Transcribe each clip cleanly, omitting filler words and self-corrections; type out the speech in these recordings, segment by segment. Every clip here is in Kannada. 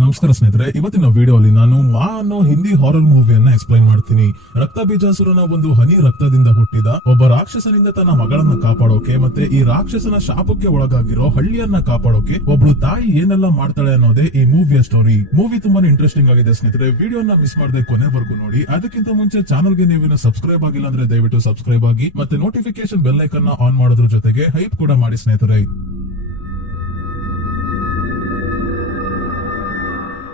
ನಮಸ್ಕಾರ ಸ್ನೇಹಿತರೆ, ಇವತ್ತಿನ ವಿಡಿಯೋಲಿ ನಾನು ಮಾ ಅನ್ನೋ ಹಿಂದಿ ಹಾರರ್ ಮೂವಿಯನ್ನ ಎಕ್ಸ್ಪ್ಲೈನ್ ಮಾಡ್ತೀನಿ. ರಕ್ತ ಬೀಜಾಸುರನ ಒಂದು ಹನಿ ರಕ್ತದಿಂದ ಹುಟ್ಟಿದ ಒಬ್ಬ ರಾಕ್ಷಸನಿಂದ ತನ್ನ ಮಗಳನ್ನ ಕಾಪಾಡೋಕೆ ಮತ್ತೆ ಈ ರಾಕ್ಷಸನ ಶಾಪಕ್ಕೆ ಒಳಗಾಗಿರೋ ಹಳ್ಳಿಯನ್ನ ಕಾಪಾಡೋಕೆ ಒಬ್ಳು ತಾಯಿ ಏನೆಲ್ಲ ಮಾಡ್ತಾಳೆ ಅನ್ನೋದೇ ಈ ಮೂವಿಯ ಸ್ಟೋರಿ. ಮೂವಿ ತುಂಬಾನೇ ಇಂಟ್ರೆಸ್ಟಿಂಗ್ ಆಗಿದೆ ಸ್ನೇಹಿತರೆ. ವಿಡಿಯೋನ ಮಿಸ್ ಮಾಡದೆ ಕೊನೆವರೆಗೂ ನೋಡಿ. ಅದಕ್ಕಿಂತ ಮುಂಚೆ ಚಾನಲ್ಗೆ ನೀವು ಸಬ್ಸ್ಕ್ರೈಬ್ ಆಗಿಲ್ಲ ಅಂದ್ರೆ ದಯವಿಟ್ಟು ಸಬ್ಸ್ಕ್ರೈಬ್ ಆಗಿ ಮತ್ತೆ ನೋಟಿಫಿಕೇಶನ್ ಬೆಲ್ ಐಕನ್ ಆನ್ ಮಾಡೋದ್ರ ಜೊತೆಗೆ ಹೈಪ್ ಕೂಡ ಮಾಡಿ ಸ್ನೇಹಿತರೆ.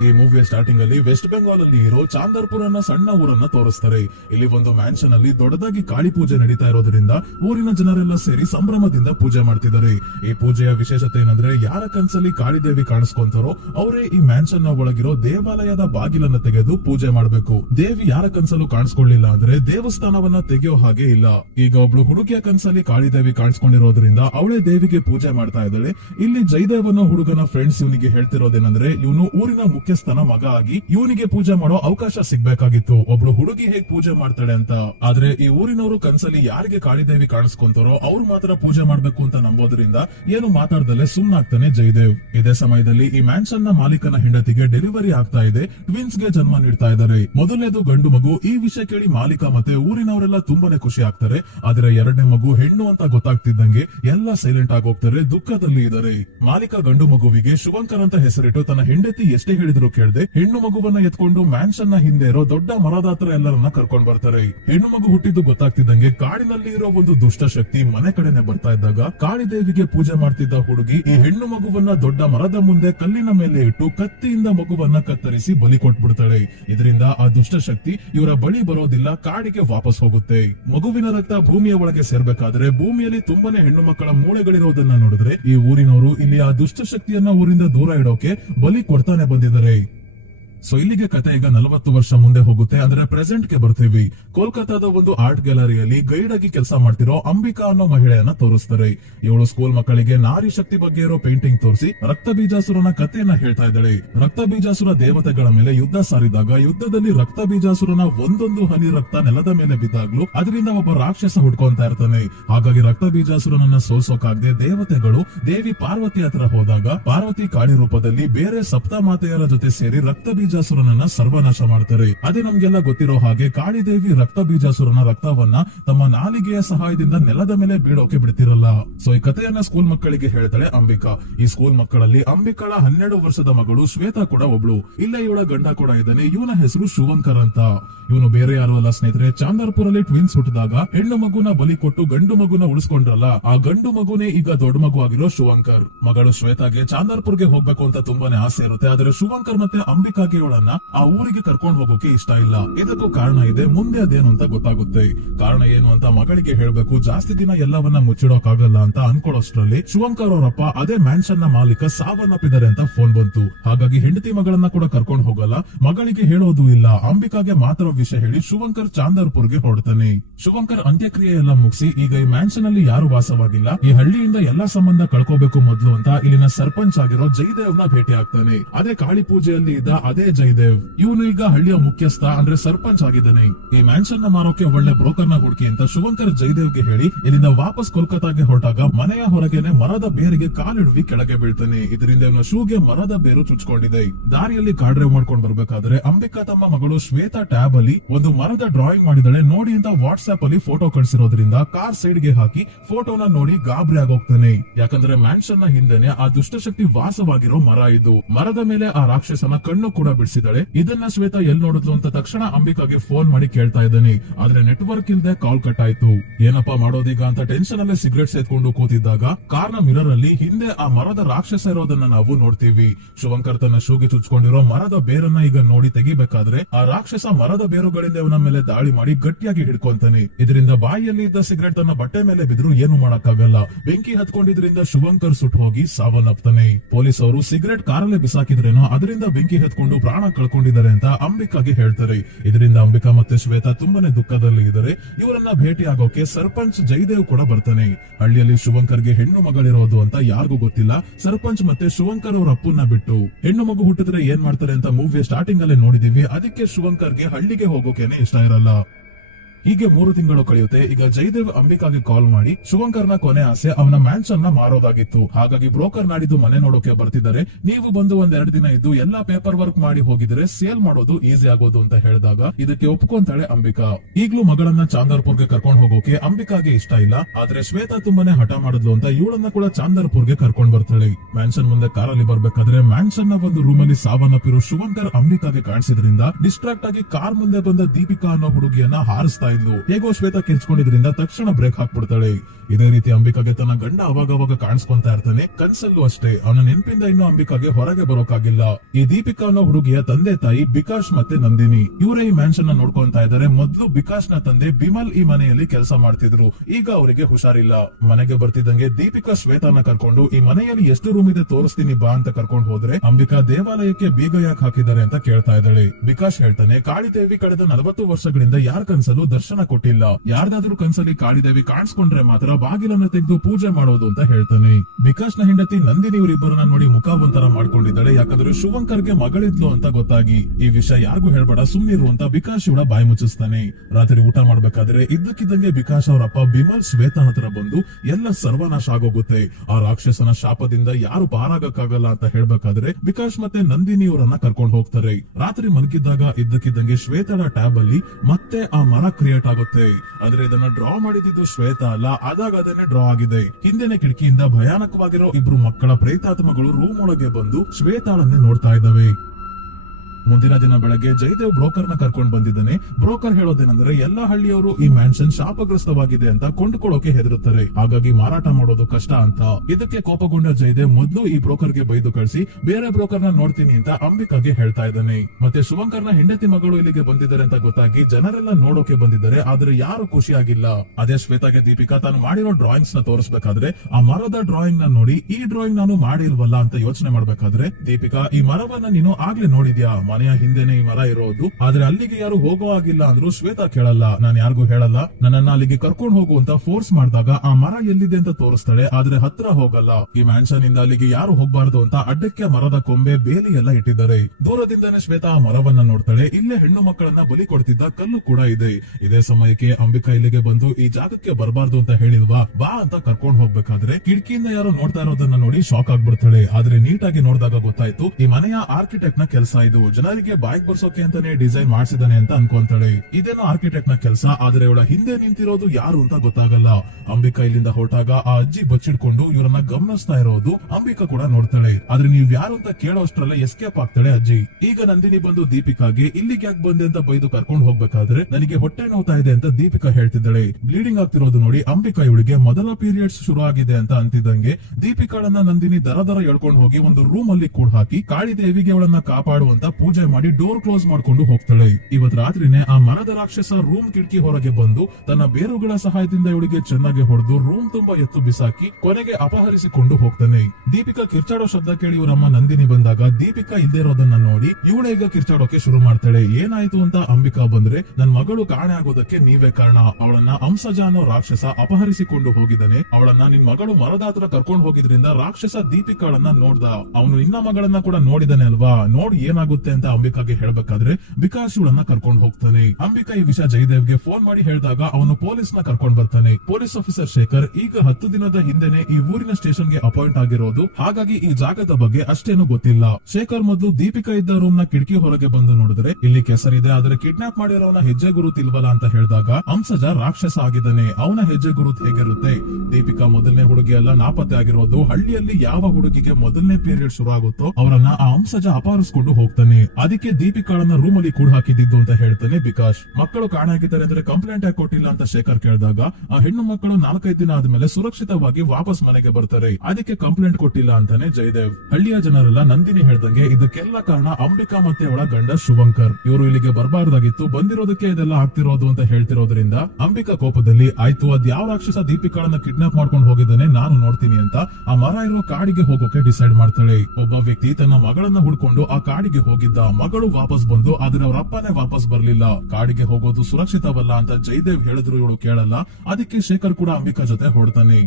ಈ ಮೂವಿಯ ಸ್ಟಾರ್ಟಿಂಗ್ ಅಲ್ಲಿ ವೆಸ್ಟ್ ಬೆಂಗಾಲ್ ಅಲ್ಲಿ ಇರೋ ಚಾಂದರ್ಪುರ್ ಅನ್ನೋ ಸಣ್ಣ ಊರನ್ನ ತೋರಿಸ್ತಾರೆ. ಇಲ್ಲಿ ಒಂದು ಮ್ಯಾನ್ಷನ್ ಅಲ್ಲಿ ದೊಡ್ಡದಾಗಿ ಕಾಳಿ ಪೂಜೆ ನಡೀತಾ ಇರೋದ್ರಿಂದ ಊರಿನ ಜನರೆಲ್ಲ ಸೇರಿ ಸಂಭ್ರಮದಿಂದ ಪೂಜೆ ಮಾಡ್ತಿದ್ದಾರೆ. ಈ ಪೂಜೆಯ ವಿಶೇಷತೆ ಏನಂದ್ರೆ, ಯಾರ ಕನ್ಸಲ್ಲಿ ಕಾಳಿದೇವಿ ಕಾಣಿಸ್ಕೊಂತಾರೋ ಅವರೇ ಈ ಮ್ಯಾನ್ಷನ್ ನ ಒಳಗಿರೋ ದೇವಾಲಯದ ಬಾಗಿಲನ್ನ ತೆಗೆದು ಪೂಜೆ ಮಾಡಬೇಕು. ದೇವಿ ಯಾರ ಕನ್ಸಲ್ಲೂ ಕಾಣಿಸ್ಕೊಳ್ಳಿಲ್ಲ ಅಂದ್ರೆ ದೇವಸ್ಥಾನವನ್ನ ತೆಗೆಯೋ ಹಾಗೆ ಇಲ್ಲ. ಈಗ ಒಬ್ಳು ಹುಡುಗಿಯ ಕನ್ಸಲ್ಲಿ ಕಾಳಿದೇವಿ ಕಾಣಿಸ್ಕೊಂಡಿರೋದ್ರಿಂದ ಅವಳೇ ದೇವಿಗೆ ಪೂಜೆ ಮಾಡ್ತಾ ಇದ್ದಾಳೆ. ಇಲ್ಲಿ ಜಯದೇವ್ ಅನ್ನೋ ಹುಡುಗನ ಫ್ರೆಂಡ್ಸ್ ಇವನಿಗೆ ಹೇಳ್ತಿರೋದೇನಂದ್ರೆ, ಇವನು ಊರಿನ ಮುಖ್ಯಸ್ಥನ ಮಗ ಆಗಿ ಇವನಿಗೆ ಪೂಜೆ ಮಾಡೋ ಅವಕಾಶ ಸಿಗ್ಬೇಕಾಗಿತ್ತು. ಒಬ್ಳು ಹುಡುಗಿ ಹೇಗ್ ಪೂಜೆ ಮಾಡ್ತಾಳೆ ಅಂತ. ಆದ್ರೆ ಈ ಊರಿನವರು ಕನ್ಸಲ್ಲಿ ಯಾರಿಗೆ ಕಾಳಿದೇವಿ ಕಾಣಿಸ್ಕೊಂತಾರೋ ಅವ್ರು ಮಾತ್ರ ಪೂಜೆ ಮಾಡ್ಬೇಕು ಅಂತ ನಂಬೋದ್ರಿಂದ ಏನು ಮಾತಾಡ್ದಲ್ಲೇ ಸುಮ್ನಾಗ್ತಾನೆ ಜಯದೇವ್. ಇದೇ ಸಮಯದಲ್ಲಿ ಈ ಮ್ಯಾನ್ಷನ್ ನ ಮಾಲೀಕನ ಹೆಂಡತಿಗೆ ಡೆಲಿವರಿ ಆಗ್ತಾ ಇದೆ. ಟ್ವಿನ್ಸ್ ಗೆ ಜನ್ಮ ನೀಡ್ತಾ ಇದ್ದಾರೆ. ಮೊದಲನೇದು ಗಂಡು ಮಗು. ಈ ವಿಷಯ ಕೇಳಿ ಮಾಲೀಕ ಮತ್ತೆ ಊರಿನವರೆಲ್ಲ ತುಂಬಾನೇ ಖುಷಿ ಆಗ್ತಾರೆ. ಆದ್ರೆ ಎರಡನೇ ಮಗು ಹೆಣ್ಣು ಅಂತ ಗೊತ್ತಾಗ್ತಿದ್ದಂಗೆ ಎಲ್ಲ ಸೈಲೆಂಟ್ ಆಗಿ ಹೋಗ್ತಾರೆ, ದುಃಖದಲ್ಲಿ ಇದ್ದಾರೆ. ಮಾಲೀಕ ಗಂಡು ಮಗುವಿಗೆ ಶುಭಂಕರ್ ಅಂತ ಹೆಸರಿಟ್ಟು ತನ್ನ ಹೆಂಡತಿ ಎಷ್ಟೇ ಹೇಳಿದ್ರು ಕೇಳದೆ ಹೆಣ್ಣು ಮಗುವನ್ನ ಎತ್ಕೊಂಡು ಮ್ಯಾನ್ಷನ್ ನ ಹಿಂದೆ ಇರೋ ದೊಡ್ಡ ಮರದ ಹತ್ರ ಎಲ್ಲರನ್ನ ಕರ್ಕೊಂಡ್ ಬರ್ತಾರೆ. ಹೆಣ್ಣು ಮಗು ಹುಟ್ಟಿದ್ದು ಗೊತ್ತಾಗ್ತಿದ್ದಂಗೆ ಕಾಡಿನಲ್ಲಿ ಇರೋ ಒಂದು ದುಷ್ಟ ಶಕ್ತಿ ಮನೆ ಕಡೆನೆ ಬರ್ತಾ ಇದ್ದಾಗ ಕಾಳಿದೇವಿಗೆ ಪೂಜೆ ಮಾಡ್ತಿದ್ದ ಹುಡುಗಿ ಈ ಹೆಣ್ಣು ಮಗುವನ್ನ ದೊಡ್ಡ ಮರದ ಮುಂದೆ ಕಲ್ಲಿನ ಮೇಲೆ ಇಟ್ಟು ಕತ್ತಿಯಿಂದ ಮಗುವನ್ನ ಕತ್ತರಿಸಿ ಬಲಿ ಕೊಟ್ಬಿಡ್ತಾಳೆ. ಇದರಿಂದ ಆ ದುಷ್ಟ ಶಕ್ತಿ ಇವರ ಬಳಿ ಬರೋದಿಲ್ಲ, ಕಾಡಿಗೆ ವಾಪಸ್ ಹೋಗುತ್ತೆ. ಮಗುವಿನ ರಕ್ತ ಭೂಮಿಯ ಒಳಗೆ ಸೇರ್ಬೇಕಾದ್ರೆ ಭೂಮಿಯಲ್ಲಿ ತುಂಬಾನೇ ಹೆಣ್ಣು ಮಕ್ಕಳ ಮೂಳೆಗಳಿರೋದನ್ನ ನೋಡಿದ್ರೆ ಈ ಊರಿನವರು ಇಲ್ಲಿ ಆ ದುಷ್ಟ ಶಕ್ತಿಯನ್ನ ಊರಿಂದ ದೂರ ಇಡೋಕೆ ಬಲಿ ಕೊಡ್ತಾನೆ ಬಂದಿದ್ದಾರೆ. ಸೊ ಇಲ್ಲಿಗೆ ಕತೆ ಈಗ 40 ವರ್ಷ ಮುಂದೆ ಹೋಗುತ್ತೆ. ಅಂದ್ರೆ ಪ್ರೆಸೆಂಟ್ ಗೆ ಬರ್ತೀವಿ. ಕೋಲ್ಕತ್ತಾದ ಒಂದು ಆರ್ಟ್ ಗ್ಯಾಲರಿಯಲ್ಲಿ ಗೈಡ್ ಆಗಿ ಕೆಲಸ ಮಾಡ್ತಿರೋ ಅಂಬಿಕಾ ಅನ್ನೋ ಮಹಿಳೆಯನ್ನ ತೋರಿಸ್ತಾರೆ. ಇವಳು ಸ್ಕೂಲ್ ಮಕ್ಕಳಿಗೆ ನಾರಿ ಶಕ್ತಿ ಬಗ್ಗೆ ಇರೋ ಪೇಂಟಿಂಗ್ ತೋರಿಸಿ ರಕ್ತ ಬೀಜಾಸುರನ ಕಥೆಯನ್ನ ಹೇಳ್ತಾ ಇದ್ದಾಳೆ. ರಕ್ತ ಬೀಜಾಸುರ ದೇವತೆಗಳ ಮೇಲೆ ಯುದ್ಧ ಸಾರಿದಾಗ ಯುದ್ಧದಲ್ಲಿ ರಕ್ತ ಬೀಜಾಸುರನ ಒಂದೊಂದು ಹನಿ ರಕ್ತ ನೆಲದ ಮೇಲೆ ಬಿದ್ದಾಗ್ಲೂ ಅದರಿಂದ ಒಬ್ಬ ರಾಕ್ಷಸ ಹುಡ್ಕೊಂತ ಇರ್ತಾನೆ. ಹಾಗಾಗಿ ರಕ್ತ ಬೀಜಾಸುರನನ್ನ ಸೋಲ್ಸೋಕಾಗದೆ ದೇವತೆಗಳು ದೇವಿ ಪಾರ್ವತಿ ಹತ್ರ ಹೋದಾಗ ಪಾರ್ವತಿ ಕಾಳಿ ರೂಪದಲ್ಲಿ ಬೇರೆ ಸಪ್ತಮಾತೆಯರ ಜೊತೆ ಸೇರಿ ರಕ್ತ ಬೀಜಾಸುರನನ್ನ ಸರ್ವನಾಶ ಮಾಡ್ತಾರೆ. ಅದೇ ನಮ್ಗೆಲ್ಲ ಗೊತ್ತಿರೋ ಹಾಗೆ ಕಾಳಿದೇವಿ ರಕ್ತ ಬೀಜಾಸುರನ ರಕ್ತವನ್ನ ತಮ್ಮ ನಾಲಿಗೆಯ ಸಹಾಯದಿಂದ ನೆಲದ ಮೇಲೆ ಬೀಳೋಕೆ ಬಿಡ್ತಿರಲ್ಲ. ಸೊ ಈ ಕಥೆಯನ್ನ ಸ್ಕೂಲ್ ಮಕ್ಕಳಿಗೆ ಹೇಳ್ತಾಳೆ ಅಂಬಿಕಾ. ಈ ಸ್ಕೂಲ್ ಮಕ್ಕಳಲ್ಲಿ ಅಂಬಿಕಾಳ 12 ವರ್ಷದ ಮಗಳು ಶ್ವೇತಾ ಕೂಡ ಒಬ್ಳು. ಇಲ್ಲ ಇವಳ ಗಂಡ ಕೂಡ ಇದ್ದಾನೆ. ಇವನ ಹೆಸರು ಶುಭಂಕರ್ ಅಂತ. ಇವನು ಬೇರೆ ಯಾರು ಅಲ್ಲ ಸ್ನೇಹಿತರೆ, ಚಾಂದರ್ಪುರಲ್ಲಿ ಟ್ವಿನ್ಸ್ ಹುಟ್ಟಿದಾಗ ಹೆಣ್ಣು ಮಗುನ ಬಲಿ ಕೊಟ್ಟು ಗಂಡು ಮಗುನ ಉಳಿಸ್ಕೊಂಡ್ರಲ್ಲ, ಆ ಗಂಡು ಮಗುನೇ ಈಗ ದೊಡ್ಡ ಮಗು ಆಗಿರೋ ಶುಭಂಕರ್. ಮಗಳು ಶ್ವೇತಾಗೆ ಚಾಂದರ್ಪುರ್ಗೆ ಹೋಗ್ಬೇಕು ಅಂತ ತುಂಬಾನೇ ಆಸೆ ಇರುತ್ತೆ. ಆದ್ರೆ ಶುಭಂಕರ್ ಮತ್ತೆ ಅಂಬಿಕಾಗೆ ಇವಳನ್ನ ಆ ಊರಿಗೆ ಕರ್ಕೊಂಡು ಹೋಗೋಕೆ ಇಷ್ಟ ಇಲ್ಲ. ಇದಕ್ಕೂ ಕಾರಣ ಇದೆ, ಮುಂದೆ ಅದೇನು ಅಂತ ಗೊತ್ತಾಗುತ್ತೆ. ಕಾರಣ ಏನು ಅಂತ ಮಗಳಿಗೆ ಹೇಳ್ಬೇಕು, ಜಾಸ್ತಿ ದಿನ ಎಲ್ಲವನ್ನ ಮುಚ್ಚಿಡೋಕಾಗಲ್ಲ ಅಂತ ಅನ್ಕೊಳ್ಳೋಷ್ಟ್ರಲ್ಲಿ ಶುಭಂಕರ್ ಅವರಪ್ಪ ಅದೇ ಮ್ಯಾನ್ಷನ್ ನ ಮಾಲೀಕ ಸಾವನ್ನಪ್ಪಿದ್ದಾರೆ ಅಂತ ಫೋನ್ ಬಂತು. ಹಾಗಾಗಿ ಹೆಂಡತಿ ಮಗಳನ್ನ ಕೂಡ ಕರ್ಕೊಂಡು ಹೋಗಲ್ಲ, ಮಗಳಿಗೆ ಹೇಳೋದು ಇಲ್ಲ. ಅಂಬಿಕಾಗೆ ಮಾತ್ರ ವಿಷಯ ಹೇಳಿ ಶುಭಂಕರ್ ಚಾಂದರ್ಪುರ್ಗೆ ಹೊರಡ್ತಾನೆ. ಶುಭಂಕರ್ ಅಂತ್ಯಕ್ರಿಯೆ ಎಲ್ಲ ಮುಗಿಸಿ ಈಗ ಈ ಮ್ಯಾನ್ಷನ್ ಅಲ್ಲಿ ಯಾರು ವಾಸವಾಗಿಲ್ಲ, ಈ ಹಳ್ಳಿಯಿಂದ ಎಲ್ಲಾ ಸಂಬಂಧ ಕಳ್ಕೋಬೇಕು ಮೊದ್ಲು ಅಂತ ಇಲ್ಲಿನ ಸರ್ಪಂಚ್ ಆಗಿರೋ ಜಯದೇವ್ ನ ಭೇಟಿ ಆಗ್ತಾನೆ. ಅದೇ ಕಾಳಿ ಪೂಜೆಯಲ್ಲಿ ಇದ್ದ ಅದೇ ಜಯದೇವ್. ಇವನು ಈಗ ಹಳ್ಳಿಯ ಮುಖ್ಯಸ್ಥ ಅಂದ್ರೆ ಸರ್ಪಂಚ್ ಆಗಿದ್ದಾನೆ. ಈ ಮ್ಯಾನ್ಷನ್ ನ ಮಾರೋಕೆ ಒಳ್ಳೆ ಬ್ರೋಕರ್ ನ ಹುಡುಕಿ ಅಂತ ಶುಭಂಕರ್ ಜಯದೇವ್ಗೆ ಹೇಳಿ ಇಲ್ಲಿಂದ ವಾಪಸ್ ಕೋಲ್ಕತ್ತಾಗೆ ಹೊರಟಾಗ ಮನೆಯ ಹೊರಗೇನೆ ಮರದ ಬೇರಿಗೆ ಕಾಲಿಡುವಿ ಕೆಳಗೆ ಬೀಳ್ತಾನೆ. ಇದರಿಂದ ಇವನ ಶೂಗೆ ಮರದ ಬೇರು ಚುಚ್ಕೊಂಡಿದೆ. ದಾರಿಯಲ್ಲಿ ಕಾರ್ ಡ್ರೈವ್ ಮಾಡ್ಕೊಂಡು ಬರ್ಬೇಕಾದ್ರೆ ಅಂಬಿಕಾ ತಮ್ಮ ಮಗಳು ಶ್ವೇತಾ ಟ್ಯಾಬ್ ಅಲ್ಲಿ ಒಂದು ಮರದ ಡ್ರಾಯಿಂಗ್ ಮಾಡಿದಾಳೆ. ನೋಡಿ ಅಂತ ವಾಟ್ಸ್ಆಪ್ ಅಲ್ಲಿ ಫೋಟೋ ಕಳಿಸಿರೋದ್ರಿಂದ ಕಾರ್ ಸೈಡ್ ಗೆ ಹಾಕಿ ಫೋಟೋನ ನೋಡಿ ಗಾಬರಿ ಆಗೋಗ್ತಾನೆ. ಯಾಕಂದ್ರೆ ಮ್ಯಾನ್ಷನ್ ನ ಹಿಂದೆನೆ ಆ ದುಷ್ಟಶಕ್ತಿ ವಾಸವಾಗಿರೋ ಮರ ಇದು. ಮರದ ಮೇಲೆ ಆ ರಾಕ್ಷಸನ ಕಣ್ಣು ಕೂಡ ಬಿಡಿಸಿದಾಳೆ. ಇದನ್ನ ಶ್ವೇತಾ ಎಲ್ಲಿ ನೋಡಿದ್ಲು ಅಂತ ತಕ್ಷಣ ಅಂಬಿಕಾಗೆ ಫೋನ್ ಮಾಡಿ ಕೇಳ್ತಾ ಇದ್ದಾನೆ. ಆದ್ರೆ ನೆಟ್ವರ್ಕ್ ಇಲ್ದೆ ಕಾಲ್ ಕಟ್ ಆಯ್ತು. ಏನಪ್ಪಾ ಮಾಡೋದೀಗ ಅಂತ ಟೆನ್ಷನ್ ಅಲ್ಲೇ ಸಿಗರೆಟ್ ಸೇದ್ಕೊಂಡು ಕೂತಿದ್ದಾಗ ಕಾರ್ನ ಮಿರರ್ ಅಲ್ಲಿ ಹಿಂದೆ ಆ ಮರದ ರಾಕ್ಷಸ ಇರೋದನ್ನ ನಾವು ನೋಡ್ತೀವಿ. ಶುಭಂಕರ್ ತನ್ನ ಶೂಗೆ ಚುಚ್ಕೊಂಡಿರೋ ಮರದ ಬೇರನ್ನ ಈಗ ನೋಡಿ ತೆಗಿಬೇಕಾದ್ರೆ ಆ ರಾಕ್ಷಸ ಮರದ ಬೇರುಗಳಿಂದ ಅವನ ಮೇಲೆ ದಾಳಿ ಮಾಡಿ ಗಟ್ಟಿಯಾಗಿ ಹಿಡ್ಕೊಂತಾನೆ. ಇದರಿಂದ ಬಾಯಿಯಲ್ಲಿ ಇದ್ದ ಸಿಗರೆಟ್ ತನ್ನ ಬಟ್ಟೆ ಮೇಲೆ ಬಿದ್ರು ಏನು ಮಾಡಕ್ಕಾಗಲ್ಲ. ಬೆಂಕಿ ಹತ್ಕೊಂಡಿದ್ರಿಂದ ಶುಭಂಕರ್ ಸುಟ್ಟು ಹೋಗಿ ಸಾವನ್ನಪ್ತಾನೆ. ಪೊಲೀಸ್ ಅವರು ಸಿಗರೆಟ್ ಕಾರಲ್ಲೇ ಬಿಸಾಕಿದ್ರೇನೋ ಅದರಿಂದ ಬೆಂಕಿ ಹತ್ಕೊಂಡು ಪ್ರಾಣ ಕಳ್ಕೊಂಡಿದ್ದಾರೆ ಅಂತ ಅಂಬಿಕಾಗೆ ಹೇಳ್ತಾರೆ. ಇದರಿಂದ ಅಂಬಿಕಾ ಮತ್ತೆ ಶ್ವೇತಾ ತುಂಬಾನೇ ದುಃಖದಲ್ಲಿ ಇದ್ದಾರೆ. ಇವರನ್ನ ಭೇಟಿ ಆಗೋಕೆ ಸರ್ಪಂಚ್ ಜಯದೇವ್ ಕೂಡ ಬರ್ತಾನೆ. ಹಳ್ಳಿಯಲ್ಲಿ ಶುಭಂಕರ್ಗೆ ಹೆಣ್ಣು ಮಗಳಿರೋದು ಅಂತ ಯಾರಿಗೂ ಗೊತ್ತಿಲ್ಲ. ಸರ್ಪಂಚ್ ಮತ್ತೆ ಶುಭಂಕರ್ ಅವ್ರ ಅಪ್ಪನ್ನ ಬಿಟ್ಟು ಹೆಣ್ಣು ಮಗು ಹುಟ್ಟಿದ್ರೆ ಏನ್ ಮಾಡ್ತಾರೆ ಅಂತ ಮೂವಿಯ ಸ್ಟಾರ್ಟಿಂಗ್ ಅಲ್ಲೇ ನೋಡಿದೀವಿ. ಅದಕ್ಕೆ ಶುಭಂಕರ್ಗೆ ಹಳ್ಳಿಗೆ ಹೋಗೋಕೆನೆ ಇಷ್ಟ ಇರಲ್ಲ. ಹೀಗೆ 3 ತಿಂಗಳು ಕಳೆಯುತ್ತೆ. ಈಗ ಜಯದೇವ್ ಅಂಬಿಕಾಗೆ ಕಾಲ್ ಮಾಡಿ ಶುಭಂಕರ್ನ ಕೊನೆ ಆಸೆ ಅವನ ಮ್ಯಾನ್ಷನ್ ನ ಮಾರೋದಾಗಿತ್ತು. ಹಾಗಾಗಿ ಬ್ರೋಕರ್ ನಾಡಿದ್ದು ಮನೆ ನೋಡೋಕೆ ಬರ್ತಿದ್ದಾರೆ. ನೀವು ಬಂದು 1-2 ದಿನ ಇದ್ದು ಎಲ್ಲಾ ಪೇಪರ್ ವರ್ಕ್ ಮಾಡಿ ಹೋಗಿದ್ರೆ ಸೇಲ್ ಮಾಡೋದು ಈಸಿ ಆಗೋದು ಅಂತ ಹೇಳಿದಾಗ ಇದಕ್ಕೆ ಒಪ್ಕೊಂತಾಳೆ ಅಂಬಿಕಾ. ಈಗ್ಲೂ ಮಗಳನ್ನ ಚಾಂದರ್ಪುರ್ಗೆ ಕರ್ಕೊಂಡು ಹೋಗೋಕೆ ಅಂಬಿಕಾಗೆ ಇಷ್ಟ ಇಲ್ಲ. ಆದ್ರೆ ಶ್ವೇತಾ ತುಂಬಾನೇ ಹಠ ಮಾಡಿದ್ಲು ಅಂತ ಇವಳನ್ನ ಕೂಡ ಚಾಂದರ್ಪುರ್ಗೆ ಕರ್ಕೊಂಡ್ ಬರ್ತಾಳೆ. ಮ್ಯಾನ್ಷನ್ ಮುಂದೆ ಕಾರಲ್ಲಿ ಬರ್ಬೇಕಾದ್ರೆ ಮ್ಯಾನ್ಷನ್ ನ ಒಂದು ರೂಮ್ ಅಲ್ಲಿ ಸಾವನ್ನಪ್ಪಿರೋ ಶುಭಂಕರ್ ಅಂಬಿಕಾಗೆ ಕಾಣಿಸಿದ್ರಿಂದ ಡಿಸ್ಟ್ರಾಕ್ಟ್ ಆಗಿ ಕಾರ್ ಮುಂದೆ ಬಂದ ದೀಪಿಕಾ ಅನ್ನೋ ಹುಡುಗಿಯನ್ನ ಹಾರಿಸ್ತಾ ಇದ್ಲು. ಹೇಗೋ ಶ್ವೇತಾ ಕಿರ್ಚ್ಕೊಂಡಿದ್ರಿಂದ ತಕ್ಷಣ ಬ್ರೇಕ್ ಹಾಕ್ಬಿಡ್ತಾಳೆ. ಇದೇ ರೀತಿ ಅಂಬಿಕಾಗೆ ತನ್ನ ಗಂಡ ಅವಾಗ ಕಾಣಿಸ್ಕೊಂತಾ ಇರ್ತಾನೆ. ಕನ್ಸಲ್ಲೂ ಅಷ್ಟೇ ಅವನ ನೆನಪಿಂದ ಇನ್ನು ಅಂಬಿಕಾಗೆ ಹೊರಗೆ ಬರೋಕಾಗಿಲ್ಲ. ಈ ದೀಪಿಕಾ ಅನ್ನೋ ಹುಡುಗಿಯ ತಂದೆ ತಾಯಿ ಬಿಕಾಶ್ ಮತ್ತೆ ನಂದಿನಿ ಇವರೇ ಈ ಮ್ಯಾನ್ಷನ್ ನ ನೋಡ್ಕೊಂತಾ ಇದ್ದಾರೆ. ಮೊದಲು ಬಿಕಾಶ್ ನ ತಂದೆ ಬಿಮಲ್ ಈ ಮನೆಯಲ್ಲಿ ಕೆಲಸ ಮಾಡ್ತಿದ್ರು. ಈಗ ಅವರಿಗೆ ಹುಷಾರಿಲ್ಲ. ಮನೆಗೆ ಬರ್ತಿದ್ದಂಗೆ ದೀಪಿಕಾ ಶ್ವೇತಾನ ಕರ್ಕೊಂಡು ಈ ಮನೆಯಲ್ಲಿ ಎಷ್ಟು ರೂಮ್ ಇದೆ ತೋರಿಸ್ತೀನಿ ಬಾ ಅಂತ ಕರ್ಕೊಂಡು ಹೋದ್ರೆ ಅಂಬಿಕಾ ದೇವಾಲಯಕ್ಕೆ ಬೀಗ ಯಾಕೆ ಹಾಕಿದ್ದಾರೆ ಅಂತ ಕೇಳ್ತಾ ಇದ್ದಾಳೆ. ಬಿಕಾಶ್ ಹೇಳ್ತಾನೆ, ಕಾಳಿದೇವಿ ಕಳೆದ 40 ವರ್ಷಗಳಿಂದ ಯಾರ ಕನ್ಸಲ್ಲೂ ದರ್ಶನ ಕೊಟ್ಟಿಲ್ಲ. ಯಾರ್ದಾದ್ರೂ ಕನ್ಸಲ್ಲಿ ಕಾಳಿದೇವಿ ಕಾಣಿಸ್ಕೊಂಡ್ರೆ ಮಾತ್ರ ಬಾಗಿಲನ್ನ ತೆಗೆದು ಪೂಜೆ ಮಾಡೋದು ಅಂತ ಹೇಳ್ತಾನೆ. ಬಿಕಾಶ್ ನ ಹೆಂಡತಿ ನಂದಿನಿ ಇವರಿಬ್ಬರನ್ನ ನೋಡಿ ಮುಖ ಒಂಥರ ಮಾಡ್ಕೊಂಡಿದ್ದಾಳೆ. ಯಾಕಂದ್ರೆ ಶುಭಂಕರ್ಗೆ ಮಗಳಿದ್ಲು ಅಂತ ಗೊತ್ತಾಗಿ ಈ ವಿಷಯ ಯಾರಿಗೂ ಹೇಳ್ಬೇಡ ಸುಮ್ನಿರು ಅಂತ ಬಿಕಾಶ್ ಇವಳ ಬಾಯಿ ಮುಚ್ಚಿಸ್ತಾನೆ. ರಾತ್ರಿ ಊಟ ಮಾಡ್ಬೇಕಾದ್ರೆ ಇದ್ದಕ್ಕಿದ್ದಂಗೆ ಬಿಕಾಶ್ ಅವರಪ್ಪ ಬಿಮಲ್ ಶ್ವೇತಾ ಹತ್ರ ಬಂದು ಎಲ್ಲ ಸರ್ವನಾಶ ಆಗೋಗುತ್ತೆ. ಆ ರಾಕ್ಷಸನ ಶಾಪದಿಂದ ಯಾರು ಪಾರಾಗಕ್ಕಾಗಲ್ಲ ಅಂತ ಹೇಳ್ಬೇಕಾದ್ರೆ ಬಿಕಾಶ್ ಮತ್ತೆ ನಂದಿನಿ ಇವರನ್ನ ಕರ್ಕೊಂಡು ಹೋಗ್ತಾರೆ. ರಾತ್ರಿ ಮಲಗಿದ್ದಾಗ ಇದ್ದಕ್ಕಿದ್ದಂಗೆ ಶ್ವೇತಾಳ ಟ್ಯಾಬ್ ಅಲ್ಲಿ ಮತ್ತೆ ಆ ಮರ ಕ್ರಿಯೇಟ್ ಆಗುತ್ತೆ. ಆದ್ರೆ ಇದನ್ನ ಡ್ರಾ ಮಾಡಿದ್ದು ಶ್ವೇತಾ ಅಲ್ಲ, ಅದಾಗದೇನೆ ಡ್ರಾ ಆಗಿದೆ. ಹಿಂದಿನ ಕಿಟಕಿಯಿಂದ ಭಯಾನಕವಾಗಿರೋ ಇಬ್ರು ಮಕ್ಕಳ ಪ್ರೇತಾತ್ಮಗಳು ರೂಮ್ ಒಳಗೆ ಬಂದು ಶ್ವೇತಾಳನ್ನೇ ನೋಡ್ತಾ ಇದ್ದಾವೆ. ಮುಂದಿನ ದಿನ ಬೆಳಗ್ಗೆ ಜಯದೇವ್ ಬ್ರೋಕರ್ ನ ಕರ್ಕೊಂಡು ಬಂದಿದ್ದಾನೆ. ಬ್ರೋಕರ್ ಹೇಳೋದೇನೆಂದ್ರೆ ಎಲ್ಲಾ ಹಳ್ಳಿಯವರು ಈ ಮ್ಯಾನ್ಷನ್ ಶಾಪಗ್ರಸ್ತವಾಗಿದೆ ಅಂತ ಕೊಂಡುಕೊಳ್ಳೋಕೆ ಹೆದರುತ್ತಾರೆ. ಹಾಗಾಗಿ ಮಾರಾಟ ಮಾಡೋದು ಕಷ್ಟ ಅಂತ. ಇದಕ್ಕೆ ಕೋಪಗೊಂಡ ಜಯದೇವ್ ಮೊದಲು ಈ ಬ್ರೋಕರ್ ಗೆ ಬೈದು ಕಳಿಸಿ ಬೇರೆ ಬ್ರೋಕರ್ ನ ನೋಡ್ತೀನಿ ಅಂತ ಅಂಬಿಕಾಗೆ ಹೇಳ್ತಾ ಇದ್ದಾನೆ. ಮತ್ತೆ ಶುಭಂಕರ್ನ ಹೆಂಡತಿ ಮಗಳು ಇಲ್ಲಿಗೆ ಬಂದಿದ್ದಾರೆ ಅಂತ ಗೊತ್ತಾಗಿ ಜನರೆಲ್ಲ ನೋಡೋಕೆ ಬಂದಿದ್ದಾರೆ. ಆದ್ರೆ ಯಾರು ಖುಷಿಯಾಗಿಲ್ಲ. ಅದೇ ಶ್ವೇತಾಗೆ ದೀಪಿಕಾ ತಾನು ಮಾಡಿರೋ ಡ್ರಾಯಿಂಗ್ಸ್ ನ ತೋರಿಸಬೇಕಾದ್ರೆ ಆ ಮರದ ಡ್ರಾಯಿಂಗ್ ನ ನೋಡಿ ಈ ಡ್ರಾಯಿಂಗ್ ನಾನು ಮಾಡಿಲ್ವಲ್ಲ ಅಂತ ಯೋಚನೆ ಮಾಡ್ಬೇಕಾದ್ರೆ ದೀಪಿಕಾ, ಈ ಮರವನ್ನ ನೀನು ಆಗ್ಲೇ ನೋಡಿದ್ಯಾ? ಮನೆಯ ಹಿಂದೆನೆ ಈ ಮರ ಇರೋದು. ಆದ್ರೆ ಅಲ್ಲಿಗೆ ಯಾರು ಹೋಗೋ ಆಗಿಲ್ಲ ಅಂದ್ರು ಶ್ವೇತಾ ಕೇಳಲ್ಲ. ನಾನು ಯಾರಿಗೂ ಹೇಳಲ್ಲ, ನನ್ನನ್ನ ಅಲ್ಲಿಗೆ ಕರ್ಕೊಂಡು ಹೋಗು ಅಂತ ಫೋರ್ಸ್ ಮಾಡಿದಾಗ ಆ ಮರ ಎಲ್ಲಿದೆ ಅಂತ ತೋರಿಸ್ತಾಳೆ. ಆದ್ರೆ ಹತ್ರ ಹೋಗಲ್ಲ. ಈ ಮ್ಯಾನ್ಷನ್ ಇಂದ ಅಲ್ಲಿಗೆ ಯಾರು ಹೋಗ್ಬಾರ್ದು ಅಂತ ಅಡ್ಡಕ್ಕೆ ಮರದ ಕೊಂಬೆ ಬೇಲಿ ಎಲ್ಲ ಇಟ್ಟಿದ್ದಾರೆ. ದೂರದಿಂದನೇ ಶ್ವೇತಾ ಆ ಮರವನ್ನ ನೋಡ್ತಾಳೆ. ಇಲ್ಲೇ ಹೆಣ್ಣು ಮಕ್ಕಳನ್ನ ಬಲಿ ಕೊಡ್ತಿದ್ದ ಕಲ್ಲು ಕೂಡ ಇದೆ. ಇದೇ ಸಮಯಕ್ಕೆ ಅಂಬಿಕಾ ಇಲ್ಲಿಗೆ ಬಂದು ಈ ಜಾಗಕ್ಕೆ ಬರಬಾರ್ದು ಅಂತ ಹೇಳಿಲ್ವಾ, ಬಾ ಅಂತ ಕರ್ಕೊಂಡು ಹೋಗ್ಬೇಕಾದ್ರೆ ಕಿಟಕಿಯಿಂದ ಯಾರೋ ನೋಡ್ತಾ ಇರೋದನ್ನ ನೋಡಿ ಶಾಕ್ ಆಗ್ಬಿಡ್ತಾಳೆ. ಆದ್ರೆ ನೀಟಾಗಿ ನೋಡಿದಾಗ ಗೊತ್ತಾಯ್ತು ಈ ಮನೆಯ ಆರ್ಕಿಟೆಕ್ಟ್ ನ ಕೆಲಸ ಇದು. ಜನರಿಗೆ ಬಾಯಿಗೆ ಬರ್ಸೋಕೆ ಅಂತಾನೆ ಡಿಸೈನ್ ಮಾಡಿಸಿದಾನೆ ಅಂತ ಅನ್ಕೊಂತಾಳೆ. ಇದೇನೋ ಆರ್ಕಿಟೆಕ್ಟ್ ನ ಕೆಲಸ. ಆದ್ರೆ ಇವಳ ಹಿಂದೆ ನಿಂತಿರೋದು ಯಾರು ಅಂತ ಗೊತ್ತಾಗಲ್ಲ. ಅಂಬಿಕಾ ಇಲ್ಲಿಂದ ಹೊರಟಾಗ ಆ ಅಜ್ಜಿ ಬಚ್ಚಿಡ್ಕೊಂಡು ಇವರನ್ನ ಗಮನಿಸ್ತಾ ಇರೋದು ಅಂಬಿಕಾ ಕೂಡ ನೋಡ್ತಾಳೆ. ಆದ್ರೆ ನೀವ್ ಯಾರು ಅಂತ ಕೇಳೋಷ್ಟ್ರಲ್ಲೇ ಎಸ್ಕೇಪ್ ಆಗ್ತಾಳೆ ಅಜ್ಜಿ. ಈಗ ನಂದಿನಿ ಬಂದು ದೀಪಿಕಾಗೆ ಇಲ್ಲಿಗೆ ಯಾಕೆ ಬಂದೆ ಅಂತ ಬೈದು ಕರ್ಕೊಂಡು ಹೋಗ್ಬೇಕಾದ್ರೆ ನನಗೆ ಹೊಟ್ಟೆ ನೋವ್ತಾ ಇದೆ ಅಂತ ದೀಪಿಕಾ ಹೇಳ್ತಿದ್ದಾಳೆ. ಬ್ಲೀಡಿಂಗ್ ಆಗ್ತಿರೋದು ನೋಡಿ ಅಂಬಿಕಾ ಇವಳಿಗೆ ಮೊದಲ ಪೀರಿಯಡ್ಸ್ ಶುರು ಆಗಿದೆ ಅಂತ ಅಂತಿದ್ದಂಗೆ ದೀಪಿಕಾಳನ್ನ ನಂದಿನಿ ದರ ಎಳ್ಕೊಂಡು ಹೋಗಿ ಒಂದು ರೂಮ್ ಅಲ್ಲಿ ಕೂಡ ಹಾಕಿ ಕಾಳಿದೇವಿಗೆ ಅವಳನ್ನ ಕಾಪಾಡುವಂತ ಪೂಜೆ ಮಾಡಿ ಡೋರ್ ಕ್ಲೋಸ್ ಮಾಡ್ಕೊಂಡು ಹೋಗ್ತಾಳೆ. ಇವತ್ ರಾತ್ರಿನೇ ಆ ಮರದ ರಾಕ್ಷಸ ರೂಮ್ ಕಿಟಕಿ ಹೊರಗೆ ಬಂದು ತನ್ನ ಬೇರುಗಳ ಸಹಾಯದಿಂದ ಇವಳಿಗೆ ಚೆನ್ನಾಗಿ ಹೊಡೆದು ರೂಮ್ ತುಂಬಾ ಎತ್ತು ಬಿಸಾಕಿ ಕೊನೆಗೆ ಅಪಹರಿಸಿಕೊಂಡು ಹೋಗ್ತಾನೆ. ದೀಪಿಕಾ ಕಿರ್ಚಾಡೋ ಶಬ್ದ ಕೇಳಿ ಇವರಮ್ಮ ನಂದಿನಿ ಬಂದಾಗ ದೀಪಿಕಾ ಇಲ್ದೇ ಇರೋದನ್ನ ನೋಡಿ ಇವಳ ಈಗ ಕಿರ್ಚಾಡೋಕೆ ಶುರು ಮಾಡ್ತಾಳೆ. ಏನಾಯ್ತು ಅಂತ ಅಂಬಿಕಾ ಬಂದ್ರೆ ನನ್ ಮಗಳು ಕಾಣೆ ಆಗೋದಕ್ಕೆ ನೀವೇ ಕಾರಣ. ಅವಳನ್ನ ಅಂಸಜ ಅನ್ನೋ ರಾಕ್ಷಸ ಅಪಹರಿಸಿಕೊಂಡು ಹೋಗಿದ್ದಾನೆ. ಅವಳನ್ನ ನಿನ್ ಮಗಳು ಮರದ ಹತ್ರ ಕರ್ಕೊಂಡು ಹೋಗಿದ್ರಿಂದ ರಾಕ್ಷಸ ದೀಪಿಕಾಳನ್ನ ನೋಡ್ದ. ಅವನು ನಿನ್ನ ಮಗಳನ್ನ ಕೂಡ ನೋಡಿದಾನೆ ಅಲ್ವಾ, ನೋಡಿ ಏನಾಗುತ್ತೆ ಅಂತ ಅಂಬಿಕಾಗೆ ಹೇಳ್ಬೇಕಾದ್ರೆ ಬಿಕಾಶ್ ಇವಳನ್ನ ಕರ್ಕೊಂಡು ಹೋಗ್ತಾನೆ. ಅಂಬಿಕಾ ಈ ವಿಷಯ ಜಯದೇವ್ಗೆ ಫೋನ್ ಮಾಡಿ ಹೇಳಿದಾಗ ಅವನು ಪೊಲೀಸ್ ನ ಕರ್ಕೊಂಡು ಬರ್ತಾನೆ. ಪೊಲೀಸ್ ಆಫೀಸರ್ ಶೇಖರ್ ಈಗ 10 ದಿನದ ಹಿಂದೆನೆ ಈ ಊರಿನ ಸ್ಟೇಷನ್ ಗೆ ಅಪಾಯಿಂಟ್ ಆಗಿರೋದು. ಹಾಗಾಗಿ ಈ ಜಾಗದ ಬಗ್ಗೆ ಅಷ್ಟೇನು ಗೊತ್ತಿಲ್ಲ. ಶೇಖರ್ ಮೊದಲು ದೀಪಿಕಾ ಇದ್ದ ರೂಮ್ ನ ಕಿಟಕಿ ಹೊರಗೆ ಬಂದು ನೋಡಿದ್ರೆ ಇಲ್ಲಿ ಕೆಸರಿದೆ, ಆದ್ರೆ ಕಿಡ್ನಾಪ್ ಮಾಡಿರೋನ ಹೆಜ್ಜೆ ಗುರುತು ಇಲ್ವಲ್ಲ ಅಂತ ಹೇಳಿದಾಗ ಅಂಸಜ ರಾಕ್ಷಸ ಆಗಿದ್ದಾನೆ, ಅವನ ಹೆಜ್ಜೆ ಗುರುತು ಹೇಗಿರುತ್ತೆ? ದೀಪಿಕಾ ಮೊದಲನೇ ಹುಡುಗಿ ಎಲ್ಲ ನಾಪತ್ತೆ ಆಗಿರೋದು. ಹಳ್ಳಿಯಲ್ಲಿ ಯಾವ ಹುಡುಗಿಗೆ ಮೊದಲನೇ ಪೀರಿಯಡ್ ಶುರು ಆಗುತ್ತೋ ಅವರನ್ನ ಆ ಅಂಸಜ ಅಪಹರಿಸಿಕೊಂಡು ಹೋಗ್ತಾನೆ. ಅದಕ್ಕೆ ದೀಪಿಕಾಳನ್ನ ರೂಮ್ ಅಲ್ಲಿ ಕೂಡ ಹಾಕಿದ್ದು ಅಂತ ಹೇಳ್ತಾನೆ ಬಿಕಾಶ್. ಮಕ್ಕಳು ಕಾಣಾಗಿದ್ದಾರೆ ಅಂದ್ರೆ ಕಂಪ್ಲೇಂಟ್ ಯಾಕೆ ಕೊಟ್ಟಿಲ್ಲ ಅಂತ ಶೇಖರ್ ಕೇಳಿದಾಗ ಆ ಹೆಣ್ಣು ಮಕ್ಕಳು 4-5 ದಿನ ಆದ್ಮೇಲೆ ಸುರಕ್ಷಿತವಾಗಿ ವಾಪಸ್ ಮನೆಗೆ ಬರ್ತಾರೆ, ಅದಕ್ಕೆ ಕಂಪ್ಲೇಂಟ್ ಕೊಟ್ಟಿಲ್ಲ ಅಂತಾನೆ ಜಯದೇವ್. ಹಳ್ಳಿಯ ಜನರೆಲ್ಲ ನಂದಿನಿ ಹೇಳ್ದಂಗೆ ಇದಕ್ಕೆಲ್ಲ ಕಾರಣ ಅಂಬಿಕಾ ಮತ್ತೆ ಅವಳ ಗಂಡ ಶುಭಂಕರ್. ಇವರು ಇಲ್ಲಿಗೆ ಬರಬಾರ್ದಾಗಿತ್ತು, ಬಂದಿರೋದಕ್ಕೆ ಇದೆಲ್ಲ ಆಗ್ತಿರೋದು ಅಂತ ಹೇಳ್ತಿರೋದ್ರಿಂದ ಅಂಬಿಕಾ ಕೋಪದಲ್ಲಿ ಆಯ್ತು ಅದ್ ಯಾವ ರಾಕ್ಷಸ ದೀಪಿಕಾಳನ್ನ ಕಿಡ್ನಾಪ್ ಮಾಡ್ಕೊಂಡು ಹೋಗಿದ್ದಾನೆ ನಾನು ನೋಡ್ತೀನಿ ಅಂತ ಆ ಮರ ಇರೋ ಕಾಡಿಗೆ ಹೋಗೋಕೆ ಡಿಸೈಡ್ ಮಾಡ್ತಾಳೆ. ಒಬ್ಬ ವ್ಯಕ್ತಿ ತನ್ನ ಮಗಳನ್ನ ಹುಡ್ಕೊಂಡು ಆ ಕಾಡಿಗೆ ಹೋಗಿದ್ದ. ಮಗಳು ವಾಪಸ್ ಬಂದು ಆದ್ರೆ ಅವ್ರ ಅಪ್ಪನೇ ವಾಪಸ್ ಬರ್ಲಿಲ್ಲ. ಕಾಡಿಗೆ ಹೋಗೋದು ಸುರಕ್ಷಿತವಲ್ಲ ಅಂತ ಜಯದೇವ್ ಹೇಳಿದ್ರು ಇವಳು ಕೇಳಲ್ಲ. ಅದಕ್ಕೆ ಶೇಖರ್ ಕೂಡ ಅಂಬಿಕಾ ಜೊತೆ ಹೊರಡ್ತಾನೆ.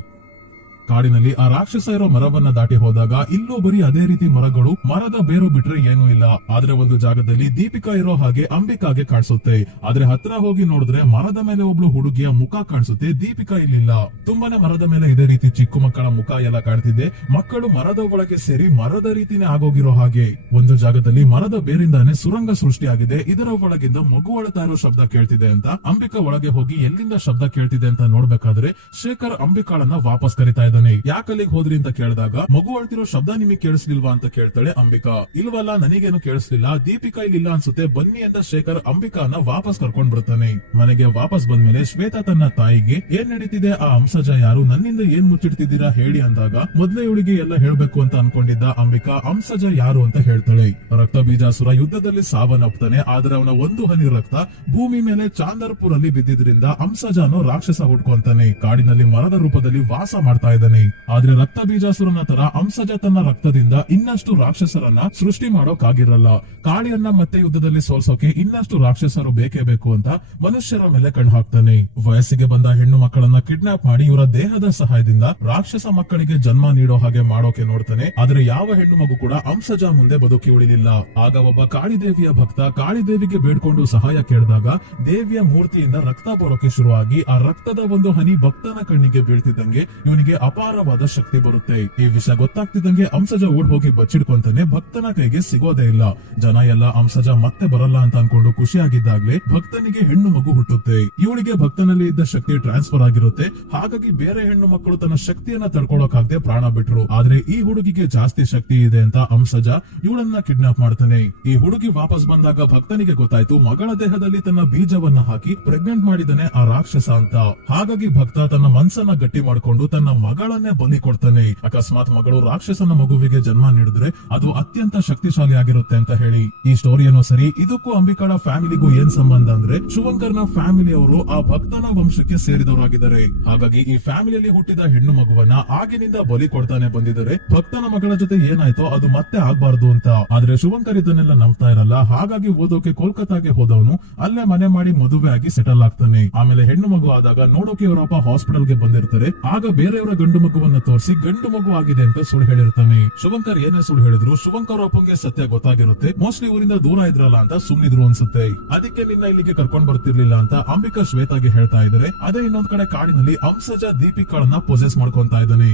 ಕಾಡಿನಲ್ಲಿ ಆ ರಾಕ್ಷಸ ಇರೋ ಮರವನ್ನ ದಾಟಿ ಹೋದಾಗ ಇಲ್ಲೂ ಬರೀ ಅದೇ ರೀತಿ ಮರಗಳು, ಮರದ ಬೇರು ಬಿಟ್ರೆ ಏನೂ ಇಲ್ಲ. ಆದ್ರೆ ಒಂದು ಜಾಗದಲ್ಲಿ ದೀಪಿಕಾ ಇರೋ ಹಾಗೆ ಅಂಬಿಕಾಗೆ ಕಾಣಿಸುತ್ತೆ. ಆದ್ರೆ ಹತ್ರ ಹೋಗಿ ನೋಡಿದ್ರೆ ಮರದ ಮೇಲೆ ಒಬ್ಳು ಹುಡುಗಿಯ ಮುಖ ಕಾಣಿಸುತ್ತೆ, ದೀಪಿಕಾ ಇಲ್ಲಿಲ್ಲ. ತುಂಬಾನೇ ಮರದ ಮೇಲೆ ಇದೇ ರೀತಿ ಚಿಕ್ಕ ಮಕ್ಕಳ ಮುಖ ಎಲ್ಲ ಕಾಣ್ತಿದೆ. ಮಕ್ಕಳು ಮರದ ಒಳಗೆ ಸೇರಿ ಮರದ ರೀತಿನೇ ಆಗೋಗಿರೋ ಹಾಗೆ. ಒಂದು ಜಾಗದಲ್ಲಿ ಮರದ ಬೇರಿಂದಾನೆ ಸುರಂಗ ಸೃಷ್ಟಿಯಾಗಿದೆ, ಇದರ ಒಳಗಿಂದ ಮಗು ಅಳ್ತಾ ಇರೋ ಶಬ್ದ ಕೇಳ್ತಿದೆ ಅಂತ ಅಂಬಿಕಾ ಒಳಗೆ ಹೋಗಿ ಎಲ್ಲಿಂದ ಶಬ್ದ ಕೇಳ್ತಿದೆ ಅಂತ ನೋಡ್ಬೇಕಾದ್ರೆ ಶೇಖರ್ ಅಂಬಿಕಾಳನ್ನ ವಾಪಸ್ ಕರಿತಾ ಇದ್ದಾನೆ. ಯಾಕಲ್ಲಿಗೆ ಹೋದ್ರಿ ಅಂತ ಕೇಳಿದಾಗ ಮಗು ಅಳ್ತಿರೋ ಶಬ್ದ ನಿಮಗೆ ಕೇಳಿಸ್ಲಿಲ್ವಾ ಅಂತ ಕೇಳ್ತಾಳೆ ಅಂಬಿಕಾ. ಇಲ್ವಲ್ಲ, ನನಗೇನು ಕೇಳಿಸ್ಲಿಲ್ಲ, ದೀಪಿಕಾ ಇಲ್ಲಿಲ್ಲ ಅನ್ಸುತ್ತೆ, ಬನ್ನಿ ಅಂತ ಶೇಖರ್ ಅಂಬಿಕಾನ ವಾಪಸ್ ಕರ್ಕೊಂಡ್ ಬರ್ತಾನೆ. ಮನೆಗೆ ವಾಪಸ್ ಬಂದ್ಮೇಲೆ ಶ್ವೇತಾ ತನ್ನ ತಾಯಿಗೆ ಏನ್ ನಡೀತಿದೆ, ಆ ಅಂಸಜ ಯಾರು, ನನ್ನಿಂದ ಏನ್ ಮುಚ್ಚಿಡ್ತಿದ್ದೀರಾ ಹೇಳಿ ಅಂದಾಗ ಮೊದ್ಲೇ ಇವಳಿಗೆ ಎಲ್ಲ ಹೇಳ್ಬೇಕು ಅಂತ ಅನ್ಕೊಂಡಿದ್ದ ಅಂಬಿಕಾ ಅಂಸಜ ಯಾರು ಅಂತ ಹೇಳ್ತಾಳೆ. ರಕ್ತ ಬೀಜಾಸುರ ಯುದ್ಧದಲ್ಲಿ ಸಾವನ್ನಪ್ತಾನೆ, ಆದ್ರೆ ಅವನ ಒಂದು ಹನಿ ರಕ್ತ ಭೂಮಿ ಮೇಲೆ ಚಾಂದರ್ಪುರ್ ಅಲ್ಲಿ ಬಿದ್ದಿದ್ರಿಂದ ಅಂಸಜ ಅನ್ನೋ ರಾಕ್ಷಸ ಹುಡ್ಕೊಂತಾನೆ. ಕಾಡಿನಲ್ಲಿ ಮರದ ರೂಪದಲ್ಲಿ ವಾಸ ಮಾಡ್ತಾ ಇದ್ದಾನೆ. ಆದ್ರೆ ರಕ್ತ ಬೀಜಾಸುರನ ತರ ಅಂಸಜ ತನ್ನ ರಕ್ತದಿಂದ ಇನ್ನಷ್ಟು ರಾಕ್ಷಸರನ್ನ ಸೃಷ್ಟಿ ಮಾಡೋಕಾಗಿರಲ್ಲ. ಕಾಳಿಯನ್ನ ಮತ್ತೆ ಯುದ್ಧದಲ್ಲಿ ಸೋಲ್ಸೋಕೆ ಇನ್ನಷ್ಟು ರಾಕ್ಷಸರು ಬೇಕೇ ಬೇಕು ಅಂತ ಮನುಷ್ಯರ ಮೇಲೆ ಕಣ್ಣು ಹಾಕ್ತಾನೆ. ವಯಸ್ಸಿಗೆ ಬಂದ ಹೆಣ್ಣು ಮಕ್ಕಳನ್ನ ಕಿಡ್ನಾಪ್ ಮಾಡಿ ಇವರ ದೇಹದ ಸಹಾಯದಿಂದ ರಾಕ್ಷಸ ಮಕ್ಕಳಿಗೆ ಜನ್ಮ ನೀಡೋ ಹಾಗೆ ಮಾಡೋಕೆ ನೋಡ್ತಾನೆ. ಆದ್ರೆ ಯಾವ ಹೆಣ್ಣು ಮಗು ಕೂಡ ಅಂಸಜ ಮುಂದೆ ಬದುಕಿ ಉಳಿಲಿಲ್ಲ. ಆಗ ಒಬ್ಬ ಕಾಳಿದೇವಿಯ ಭಕ್ತ ಕಾಳಿದೇವಿಗೆ ಬೇಡ್ಕೊಂಡು ಸಹಾಯ ಕೇಳಿದಾಗ ದೇವಿಯ ಮೂರ್ತಿಯಿಂದ ರಕ್ತ ಬರೋಕೆ ಶುರುವಾಗಿ ಆ ರಕ್ತದ ಒಂದು ಹನಿ ಭಕ್ತನ ಕಣ್ಣಿಗೆ ಬೀಳ್ತಿದ್ದಂಗೆ ಇವನಿಗೆ ಅಪಾರವಾದ ಶಕ್ತಿ ಬರುತ್ತೆ. ಈ ವಿಷಯ ಗೊತ್ತಾಗ್ತಿದ್ದಂಗೆ ಅಂಸಜ ಓಡ್ ಹೋಗಿ ಬಚ್ಚಿಡ್ಕೊಂತಾನೆ, ಭಕ್ತನ ಕೈಗೆ ಸಿಗೋದೇ ಇಲ್ಲ. ಜನ ಎಲ್ಲ ಅಂಸಜ ಮತ್ತೆ ಬರಲ್ಲ ಅಂತ ಅನ್ಕೊಂಡು ಖುಷಿಯಾಗಿದ್ದಾಗ್ಲೇ ಭಕ್ತನಿಗೆ ಹೆಣ್ಣು ಮಗು ಹುಟ್ಟುತ್ತೆ. ಇವಳಿಗೆ ಭಕ್ತನಲ್ಲಿ ಇದ್ದ ಶಕ್ತಿ ಟ್ರಾನ್ಸ್ಫರ್ ಆಗಿರುತ್ತೆ. ಹಾಗಾಗಿ ಬೇರೆ ಹೆಣ್ಣು ಮಕ್ಕಳು ತನ್ನ ಶಕ್ತಿಯನ್ನ ತಡ್ಕೊಳಕಾಗದೆ ಪ್ರಾಣ ಬಿಟ್ರು. ಆದ್ರೆ ಈ ಹುಡುಗಿಗೆ ಜಾಸ್ತಿ ಶಕ್ತಿ ಇದೆ ಅಂತ ಅಂಸಜ ಇವಳನ್ನ ಕಿಡ್ನಾಪ್ ಮಾಡ್ತಾನೆ. ಈ ಹುಡುಗಿ ವಾಪಸ್ ಬಂದಾಗ ಭಕ್ತನಿಗೆ ಗೊತ್ತಾಯ್ತು ಮಗಳ ದೇಹದಲ್ಲಿ ತನ್ನ ಬೀಜವನ್ನ ಹಾಕಿ ಪ್ರೆಗ್ನೆಂಟ್ ಮಾಡಿದಾನೆ ಆ ರಾಕ್ಷಸ ಅಂತ. ಹಾಗಾಗಿ ಭಕ್ತ ತನ್ನ ಮನ್ಸನ್ನ ಗಟ್ಟಿ ಮಾಡ್ಕೊಂಡು ತನ್ನ ಮಗಳನ್ನೇ ಬಲಿ ಕೊಡ್ತಾನೆ. ಅಕಸ್ಮಾತ್ ಮಗಳು ರಾಕ್ಷಸನ ಮಗುವಿಗೆ ಜನ್ಮ ನೀಡಿದ್ರೆ ಅದು ಅತ್ಯಂತ ಶಕ್ತಿಶಾಲಿ ಆಗಿರುತ್ತೆ ಅಂತ ಹೇಳಿ. ಈ ಸ್ಟೋರಿ ಏನೋ ಸರಿ, ಇದಕ್ಕೂ ಅಂಬಿಕಾಳ ಫ್ಯಾಮಿಲಿಗೂ ಏನ್ ಸಂಬಂಧ ಅಂದ್ರೆ ಶುಭಂಕರ್ನ ಫ್ಯಾಮಿಲಿಯವರು ಆ ಭಕ್ತನ ವಂಶಕ್ಕೆ ಸೇರಿದವರಾಗಿದ್ದಾರೆ. ಹಾಗಾಗಿ ಈ ಫ್ಯಾಮಿಲಿಯಲ್ಲಿ ಹುಟ್ಟಿದ ಹೆಣ್ಣು ಮಗುವನ್ನ ಆಗಿನಿಂದ ಬಲಿ ಕೊಡ್ತಾನೆ ಬಂದಿದ್ದಾರೆ. ಭಕ್ತನ ಮಗಳ ಜೊತೆ ಏನಾಯ್ತೋ ಅದು ಮತ್ತೆ ಆಗ್ಬಾರ್ದು ಅಂತ. ಆದ್ರೆ ಶುಭಂಕರ್ ಇದನ್ನೆಲ್ಲ ನಂಬ್ತಾ ಇರಲ್ಲ. ಹಾಗಾಗಿ ಓದೋಕೆ ಕೋಲ್ಕತ್ತಾಗೆ ಹೋದವನು ಅಲ್ಲೇ ಮನೆ ಮಾಡಿ ಮದುವೆ ಆಗಿ ಸೆಟಲ್ ಆಗ್ತಾನೆ. ಆಮೇಲೆ ಹೆಣ್ಣು ಮಗು ಆದಾಗ ನೋಡೋಕೆ ಇವರಪ್ಪ ಹಾಸ್ಪಿಟಲ್ಗೆ ಬಂದಿರ್ತಾರೆ. ಆಗ ಬೇರೆಯವರ ಗಂಡು ಮಗುವನ್ನ ತೋರಿಸಿ ಗಂಡು ಮಗು ಆಗಿದೆ ಅಂತ ಸುಳ್ಳು ಹೇಳಿರ್ತಾನೆ. ಶುಭಂಕರ್ ಏನೇ ಸುಳ್ಳು ಹೇಳಿದ್ರು ಶುಭಂಕರ್ ಅಪ್ಪಂಗೆ ಸತ್ಯ ಗೊತ್ತಾಗಿರುತ್ತೆ. ಮೋಸ್ಟ್ಲಿ ಊರಿಂದ ದೂರ ಇದ್ರಲ್ಲ ಅಂತ ಸುಮ್ನಿದ್ರು ಅನ್ಸುತ್ತೆ. ಅದಕ್ಕೆ ನಿನ್ನ ಇಲ್ಲಿಗೆ ಕರ್ಕೊಂಡ್ ಬರ್ತಿರ್ಲಿಲ್ಲ ಅಂತ ಅಂಬಿಕಾ ಶ್ವೇತಾಗೆ ಹೇಳ್ತಾ ಇದ್ದಾರೆ. ಅದೇ ಇನ್ನೊಂದ್ ಕಡೆ ಕಾಡಿನಲ್ಲಿ ಅಂಸಜ ದೀಪಿಕಾಳನ್ನ ಪೊಸೆಸ್ ಮಾಡ್ಕೊಂತಾ ಇದ್ದಾನೆ.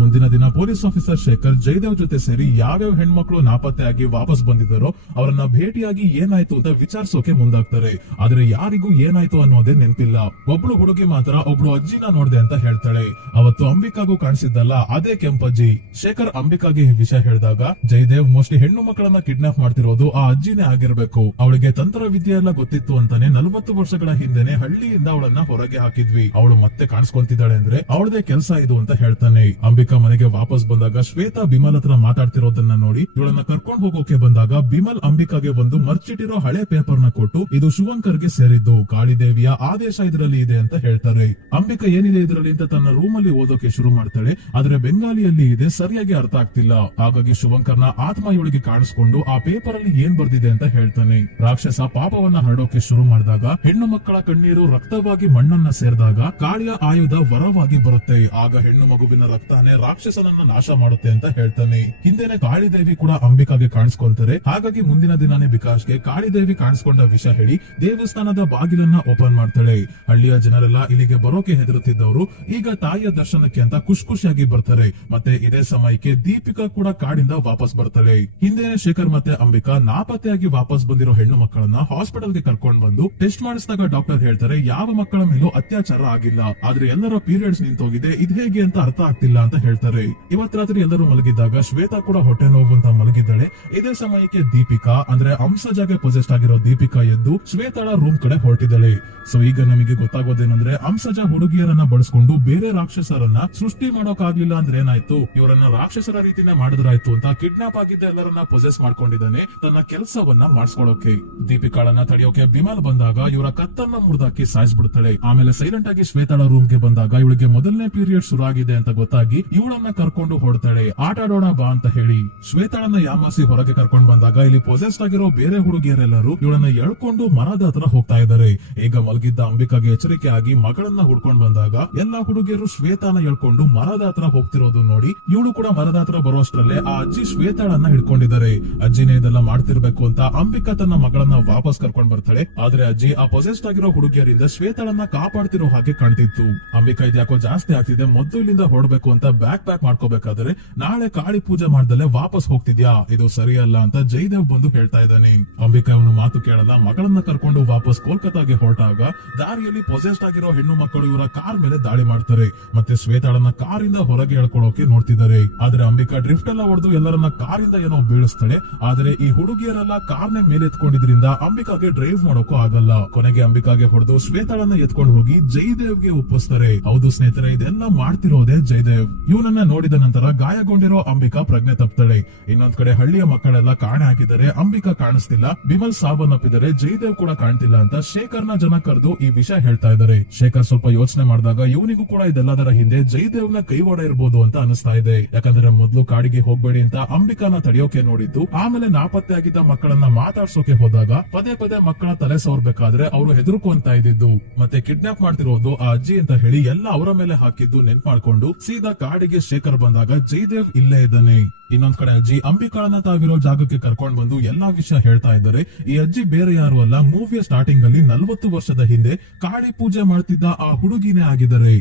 ಮುಂದಿನ ದಿನ ಪೊಲೀಸ್ ಆಫೀಸರ್ ಶೇಖರ್ ಜಯದೇವ್ ಜೊತೆ ಸೇರಿ ಯಾವ್ಯಾವ ಹೆಣ್ಮಕ್ಳು ನಾಪತ್ತೆ ಆಗಿ ವಾಪಸ್ ಬಂದಿದ್ದಾರೋ ಅವರನ್ನ ಭೇಟಿಯಾಗಿ ಏನಾಯ್ತು ಅಂತ ವಿಚಾರಿಸೋಕೆ ಮುಂದಾಗ್ತಾರೆ. ಆದ್ರೆ ಯಾರಿಗೂ ಏನಾಯ್ತು ಅನ್ನೋದೇ ನೆನಪಿಲ್ಲ. ಒಬ್ಳು ಹುಡುಗಿ ಮಾತ್ರ ಒಬ್ಳು ಅಜ್ಜಿನ ನೋಡ್ದೆ ಅಂತ ಹೇಳ್ತಾಳೆ. ಅವತ್ತು ಅಂಬಿಕಾಗೂ ಕಾಣಿಸಿದ್ದಲ್ಲ ಅದೇ ಕೆಂಪಜ್ಜಿ. ಶೇಖರ್ ಅಂಬಿಕಾಗೆ ಈ ವಿಷಯ ಹೇಳಿದಾಗ ಜಯದೇವ್ ಮೋಸ್ಟ್ಲಿ ಹೆಣ್ಣು ಮಕ್ಕಳನ್ನ ಕಿಡ್ನಾಪ್ ಮಾಡ್ತಿರೋದು ಆ ಅಜ್ಜಿನೇ ಆಗಿರ್ಬೇಕು. ಅವಳಿಗೆ ತಂತ್ರ ವಿದ್ಯೆ ಎಲ್ಲ ಗೊತ್ತಿತ್ತು ಅಂತಾನೆ 40 ವರ್ಷಗಳ ಹಿಂದೆನೆ ಹಳ್ಳಿಯಿಂದ ಅವಳನ್ನ ಹೊರಗೆ ಹಾಕಿದ್ವಿ. ಅವಳು ಮತ್ತೆ ಕಾಣಿಸ್ಕೊಂತಿದ್ದಾಳೆ ಅಂದ್ರೆ ಅವಳದೇ ಕೆಲಸ ಇದು ಅಂತ ಹೇಳ್ತಾನೆ. ಅಂಬಿಕಾ ಮನೆಗೆ ವಾಪಸ್ ಬಂದಾಗ ಶ್ವೇತಾ ಬಿಮಲ್ ಹತ್ರ ಮಾತಾಡ್ತಿರೋದನ್ನ ನೋಡಿ ಇವಳನ್ನ ಕರ್ಕೊಂಡು ಹೋಗೋಕೆ ಬಂದಾಗ ಬಿಮಲ್ ಅಂಬಿಕಾಗೆ ಒಂದು ಮರ್ಚಿಟ್ಟಿರೋ ಹಳೆ ಪೇಪರ್ ನ ಕೊಟ್ಟು ಇದು ಶುಭಂಕರ್ಗೆ ಸೇರಿದ್ದು, ಕಾಳಿದೇವಿಯ ಆದೇಶ ಇದರಲ್ಲಿ ಇದೆ ಅಂತ ಹೇಳ್ತಾರೆ. ಅಂಬಿಕಾ ಏನಿದೆ ಇದರಲ್ಲಿ ಅಂತ ತನ್ನ ರೂಮ್ ಅಲ್ಲಿ ಓದೋಕೆ ಶುರು ಮಾಡ್ತಾಳೆ. ಆದ್ರೆ ಬೆಂಗಾಲಿಯಲ್ಲಿ ಇದೆ, ಸರಿಯಾಗಿ ಅರ್ಥ ಆಗ್ತಿಲ್ಲ. ಹಾಗಾಗಿ ಶುಭಂಕರ್ನ ಆತ್ಮ ಇವಳಿಗೆ ಕಾಣಿಸ್ಕೊಂಡು ಆ ಪೇಪರ್ ಅಲ್ಲಿ ಏನ್ ಬರ್ದಿದೆ ಅಂತ ಹೇಳ್ತಾನೆ. ರಾಕ್ಷಸ ಪಾಪವನ್ನ ಹರಡೋಕೆ ಶುರು ಮಾಡಿದಾಗ ಹೆಣ್ಣು ಮಕ್ಕಳ ಕಣ್ಣೀರು ರಕ್ತವಾಗಿ ಮಣ್ಣನ್ನ ಸೇರಿದಾಗ ಕಾಳಿಯ ಆಯುಧ ವರವಾಗಿ ಬರುತ್ತೆ. ಆಗ ಹೆಣ್ಣು ಮಗುವಿನ ರಕ್ತನೇ ರಾಕ್ಷಸನನ್ನ ನಾಶ ಮಾಡುತ್ತೆ ಅಂತ ಹೇಳ್ತಾನೆ. ಹಿಂದೆನೆ ಕಾಳಿದೇವಿ ಕೂಡ ಅಂಬಿಕಾಗೆ ಕಾಣಿಸ್ಕೊಂತಾರೆ. ಹಾಗಾಗಿ ಮುಂದಿನ ದಿನಾನೇ ವಿಕಾಸ್ಗೆ ಕಾಳಿದೇವಿ ಕಾಣಿಸ್ಕೊಂಡ ವಿಷಯ ಹೇಳಿ ದೇವಸ್ಥಾನದ ಬಾಗಿಲನ್ನ ಓಪನ್ ಮಾಡ್ತಾಳೆ. ಹಳ್ಳಿಯ ಜನರೆಲ್ಲ ಇಲ್ಲಿಗೆ ಬರೋಕೆ ಹೆದರುತ್ತಿದ್ದವರು ಈಗ ತಾಯಿಯ ದರ್ಶನಕ್ಕೆ ಅಂತ ಖುಷಿಯಾಗಿ ಬರ್ತಾರೆ. ಮತ್ತೆ ಇದೇ ಸಮಯಕ್ಕೆ ದೀಪಿಕಾ ಕೂಡ ಕಾಡಿಂದ ವಾಪಸ್ ಬರ್ತಾಳೆ. ಹಿಂದೆನೆ ಶೇಖರ್ ಮತ್ತೆ ಅಂಬಿಕಾ ನಾಪತ್ತೆಯಾಗಿ ವಾಪಸ್ ಬಂದಿರೋ ಹೆಣ್ಣು ಮಕ್ಕಳನ್ನ ಹಾಸ್ಪಿಟಲ್ಗೆ ಕರ್ಕೊಂಡ್ ಬಂದು ಟೆಸ್ಟ್ ಮಾಡಿಸಿದಾಗ ಡಾಕ್ಟರ್ ಹೇಳ್ತಾರೆ ಯಾವ ಮಕ್ಕಳ ಮೇಲೂ ಅತ್ಯಾಚಾರ ಆಗಿಲ್ಲ, ಆದ್ರೆ ಎಲ್ಲರ ಪೀರಿಯಡ್ಸ್ ನಿಂತೋಗಿದೆ, ಇದು ಹೇಗೆ ಅಂತ ಅರ್ಥ ಆಗ್ತಿಲ್ಲ ಅಂತ ಹೇಳ್ತಾರೆ. ಇವತ್ ರಾತ್ರಿ ಎಲ್ಲರೂ ಮಲಗಿದ್ದಾಗ ಶ್ವೇತಾ ಕೂಡ ಹೊಟ್ಟೆ ನೋವು ಅಂತ ಮಲಗಿದ್ದಾಳೆ. ಇದೇ ಸಮಯಕ್ಕೆ ದೀಪಿಕಾ ಅಂದ್ರೆ ಅಂಸಜಾಗೆ ಪೊಸೆಸ್ಟ್ ಆಗಿರೋ ದೀಪಿಕಾ ಎದ್ದು ಶ್ವೇತಾಳ ರೂಮ್ ಕಡೆ ಹೊರಟಿದ್ದಾಳೆ. ಸೊ ಈಗ ನಮಗೆ ಗೊತ್ತಾಗೋದೇನಂದ್ರೆ ಅಂಸಜ ಹುಡುಗಿಯರನ್ನ ಬಳಸ್ಕೊಂಡು ಬೇರೆ ರಾಕ್ಷಸರನ್ನ ಸೃಷ್ಟಿ ಮಾಡೋಕಾಗ್ಲಿಲ್ಲ ಅಂದ್ರೆ ಏನಾಯ್ತು, ಇವರನ್ನ ರಾಕ್ಷಸರ ರೀತಿನೇ ಮಾಡಿದ್ರಾಯ್ತು ಅಂತ ಕಿಡ್ನಾಪ್ ಆಗಿದ್ದ ಎಲ್ಲರನ್ನ ಪೊಸೆಸ್ ಮಾಡ್ಕೊಂಡಿದ್ದಾನೆ ತನ್ನ ಕೆಲಸವನ್ನ ಮಾಡಿಸ್ಕೊಳ್ಳೋಕೆ. ದೀಪಿಕಾಳನ್ನ ತಡೆಯೋಕೆ ಬಿಮಲ್ ಬಂದಾಗ ಇವರ ಕತ್ತನ್ನ ಮುರಿದಾಕಿ ಸಾಯಿಸ್ಬಿಡ್ತಾಳೆ. ಆಮೇಲೆ ಸೈಲೆಂಟ್ ಆಗಿ ಶ್ವೇತಾಳ ರೂಮ್ ಗೆ ಬಂದಾಗ ಇವಳಿಗೆ ಮೊದಲನೇ ಪೀರಿಯಡ್ ಶುರು ಆಗಿದೆ ಅಂತ ಗೊತ್ತಾಗಿ ಇವಳನ್ನ ಕರ್ಕೊಂಡು ಹೊಡ್ತಾಳೆ. ಆಟ ಆಡೋಣ ಬಾ ಅಂತ ಹೇಳಿ ಶ್ವೇತಾಳನ್ನ ಯಾಮಾಸಿ ಹೊರಗೆ ಕರ್ಕೊಂಡು ಬಂದಾಗ ಇಲ್ಲಿ ಪೊಸೆಸ್ಡ್ ಆಗಿರೋ ಬೇರೆ ಹುಡುಗಿಯರೆಲ್ಲರೂ ಇವಳನ್ನ ಎಳ್ಕೊಂಡು ಮರದ ಹತ್ರ ಹೋಗ್ತಾ ಇದ್ದಾರೆ. ಈಗ ಮಲಗಿದ್ದ ಅಂಬಿಕಾಗೆ ಎಚ್ಚರಿಕೆ ಆಗಿ ಮಗಳನ್ನ ಹುಡ್ಕೊಂಡ್ ಬಂದಾಗ ಎಲ್ಲಾ ಹುಡುಗಿಯರು ಶ್ವೇತಾನ ಎಳ್ಕೊಂಡು ಮರದ ಹತ್ರ ಹೋಗ್ತಿರೋದು ನೋಡಿ ಇವಳು ಕೂಡ ಮರದ ಹತ್ರ ಬರುವಷ್ಟರಲ್ಲೇ ಆ ಅಜ್ಜಿ ಶ್ವೇತಾಳನ್ನ ಹಿಡ್ಕೊಂಡಿದ್ದಾರೆ. ಅಜ್ಜಿನೇ ಇದೆಲ್ಲ ಮಾಡ್ತಿರ್ಬೇಕು ಅಂತ ಅಂಬಿಕಾ ತನ್ನ ಮಗಳನ್ನ ವಾಪಸ್ ಕರ್ಕೊಂಡ್ ಬರ್ತಾಳೆ. ಆದ್ರೆ ಅಜ್ಜಿ ಆ ಪೊಸೆಸ್ಡ್ ಆಗಿರೋ ಹುಡುಗಿಯರಿಂದ ಶ್ವೇತಾಳನ್ನ ಕಾಪಾಡ್ತಿರೋ ಹಾಗೆ ಕಾಣ್ತಿತ್ತು. ಅಂಬಿಕಾ ಇದ್ಯಾಕೋ ಜಾಸ್ತಿ ಆಗ್ತಿದೆ, ಮೊದ್ಲು ಇಲ್ಲಿಂದ ಹೊರಡ್ಬೇಕು ಅಂತ ಬ್ಯಾಕ್ ಪ್ಯಾಕ್ ಮಾಡ್ಕೋಬೇಕಾದ್ರೆ ನಾಳೆ ಕಾಳಿ ಪೂಜೆ ಮಾಡ್ದಲೆ ವಾಪಸ್ ಹೋಗ್ತಿದ್ಯಾ, ಇದು ಸರಿಯಲ್ಲ ಅಂತ ಜಯದೇವ್ ಬಂದು ಹೇಳ್ತಾ ಇದ್ದಾನೆ. ಅಂಬಿಕಾ ಅವನು ಮಾತು ಕೇಳಲ್ಲ, ಮಗಳನ್ನ ಕರ್ಕೊಂಡು ವಾಪಸ್ ಕೋಲ್ಕತ್ತಾಗೆ ಹೊರಟಾಗ ದಾರಿಯಲ್ಲಿ ಪೊಸೆಸ್ಡ್ ಆಗಿರೋ ಹೆಣ್ಣು ಮಕ್ಕಳು ಇವರ ಕಾರ್ ಮೇಲೆ ದಾಳಿ ಮಾಡ್ತಾರೆ. ಮತ್ತೆ ಶ್ವೇತಾಳನ್ನ ಕಾರಿಂದ ಹೊರಗೆ ಎಳ್ಕೊಳ್ಳೋಕೆ ನೋಡ್ತಿದ್ದಾರೆ. ಆದ್ರೆ ಅಂಬಿಕಾ ಡ್ರಿಫ್ಟ್ ಎಲ್ಲ ಹೊಡೆದು ಎಲ್ಲರನ್ನ ಕಾರಿಂದ ಏನೋ ಬೀಳಿಸ್ತಾಳೆ. ಆದ್ರೆ ಈ ಹುಡುಗಿಯರೆಲ್ಲ ಕಾರ್ನ ಮೇಲೆ ಎತ್ಕೊಂಡಿದ್ರಿಂದ ಅಂಬಿಕಾಗೆ ಡ್ರೈವ್ ಮಾಡೋಕೂ ಆಗಲ್ಲ. ಕೊನೆಗೆ ಅಂಬಿಕಾಗೆ ಹೊಡೆದು ಶ್ವೇತಾಳನ್ನ ಎತ್ಕೊಂಡು ಹೋಗಿ ಜಯದೇವ್ಗೆ ಒಪ್ಪಿಸ್ತಾರೆ. ಹೌದು ಸ್ನೇಹಿತರೆ, ಇದೆಲ್ಲ ಮಾಡ್ತಿರೋದೇ ಜಯದೇವ್. ಇವನನ್ನ ನೋಡಿದ ನಂತರ ಗಾಯಗೊಂಡಿರೋ ಅಂಬಿಕಾ ಪ್ರಜ್ಞೆ ತಪ್ತಾಳೆ. ಇನ್ನೊಂದ್ ಕಡೆ ಹಳ್ಳಿಯ ಮಕ್ಕಳೆಲ್ಲ ಕಾಣೆ ಹಾಕಿದರೆ ಅಂಬಿಕಾ ಕಾಣಿಸ್ತಿಲ್ಲ. ಬಿಮಲ್ ಸಾವನ್ನಪ್ಪಿದರೆ ಜಯದೇವ್ ಕೂಡ ಕಾಣ್ತಿಲ್ಲ ಅಂತ ಶೇಖರ್ನ ಜನ ಕರೆದು ಈ ವಿಷಯ ಹೇಳ್ತಾ ಇದ್ದಾರೆ. ಶೇಖರ್ ಸ್ವಲ್ಪ ಯೋಚನೆ ಮಾಡಿದಾಗ ಇವನಿಗೂ ಕೂಡ ಇದೆಲ್ಲದರ ಹಿಂದೆ ಜಯದೇವ್ನ ಕೈವಾಡ ಇರಬಹುದು ಅಂತ ಅನಿಸ್ತಾ ಇದೆ. ಯಾಕಂದ್ರೆ ಮೊದಲು ಕಾಡಿಗೆ ಹೋಗ್ಬೇಡಿ ಅಂತ ಅಂಬಿಕಾನ ತಡೆಯೋಕೆ ನೋಡಿದ್ದು, ಆಮೇಲೆ ನಾಪತ್ತೆ ಆಗಿದ್ದ ಮಕ್ಕಳನ್ನ ಮಾತಾಡ್ಸೋಕೆ ಹೋದಾಗ ಪದೇ ಪದೇ ಮಕ್ಕಳ ತಲೆ ಸವರ್ಬೇಕಾದ್ರೆ ಅವರು ಹೆದರ್ಕೊಂತ ಇದ್ದಿದ್ದು, ಮತ್ತೆ ಕಿಡ್ನಾಪ್ ಮಾಡ್ತಿರೋದು ಆ ಅಜ್ಜಿ ಅಂತ ಹೇಳಿ ಎಲ್ಲ ಅವರ ಮೇಲೆ ಹಾಕಿದ್ದು ನೆನ್ಪ್ ಮಾಡ್ಕೊಂಡು ಸೀದಾ ಕಾಡಿಗೆ ಶೇಖರ್ ಬಂದಾಗ ಜಯದೇವ್ ಇಲ್ಲೇ ಇದ್ದಾನೆ. ಇನ್ನೊಂದ್ ಕಡೆ ಅಜ್ಜಿ ಅಂಬಿಕಾಳನ್ನ ತಾವಿರೋ ಜಾಗಕ್ಕೆ ಕರ್ಕೊಂಡ್ ಬಂದು ಎಲ್ಲಾ ವಿಷಯ ಹೇಳ್ತಾ ಇದ್ದಾರೆ. ಈ ಅಜ್ಜಿ ಬೇರೆ ಯಾರು ಅಲ್ಲ, ಮೂವಿಯ ಸ್ಟಾರ್ಟಿಂಗ್ ಅಲ್ಲಿ 40 ವರ್ಷದ ಹಿಂದೆ ಕಾಳಿ ಪೂಜೆ ಮಾಡ್ತಿದ್ದ ಆ ಹುಡುಗಿನೇ ಆಗಿದ್ದಾರೆ.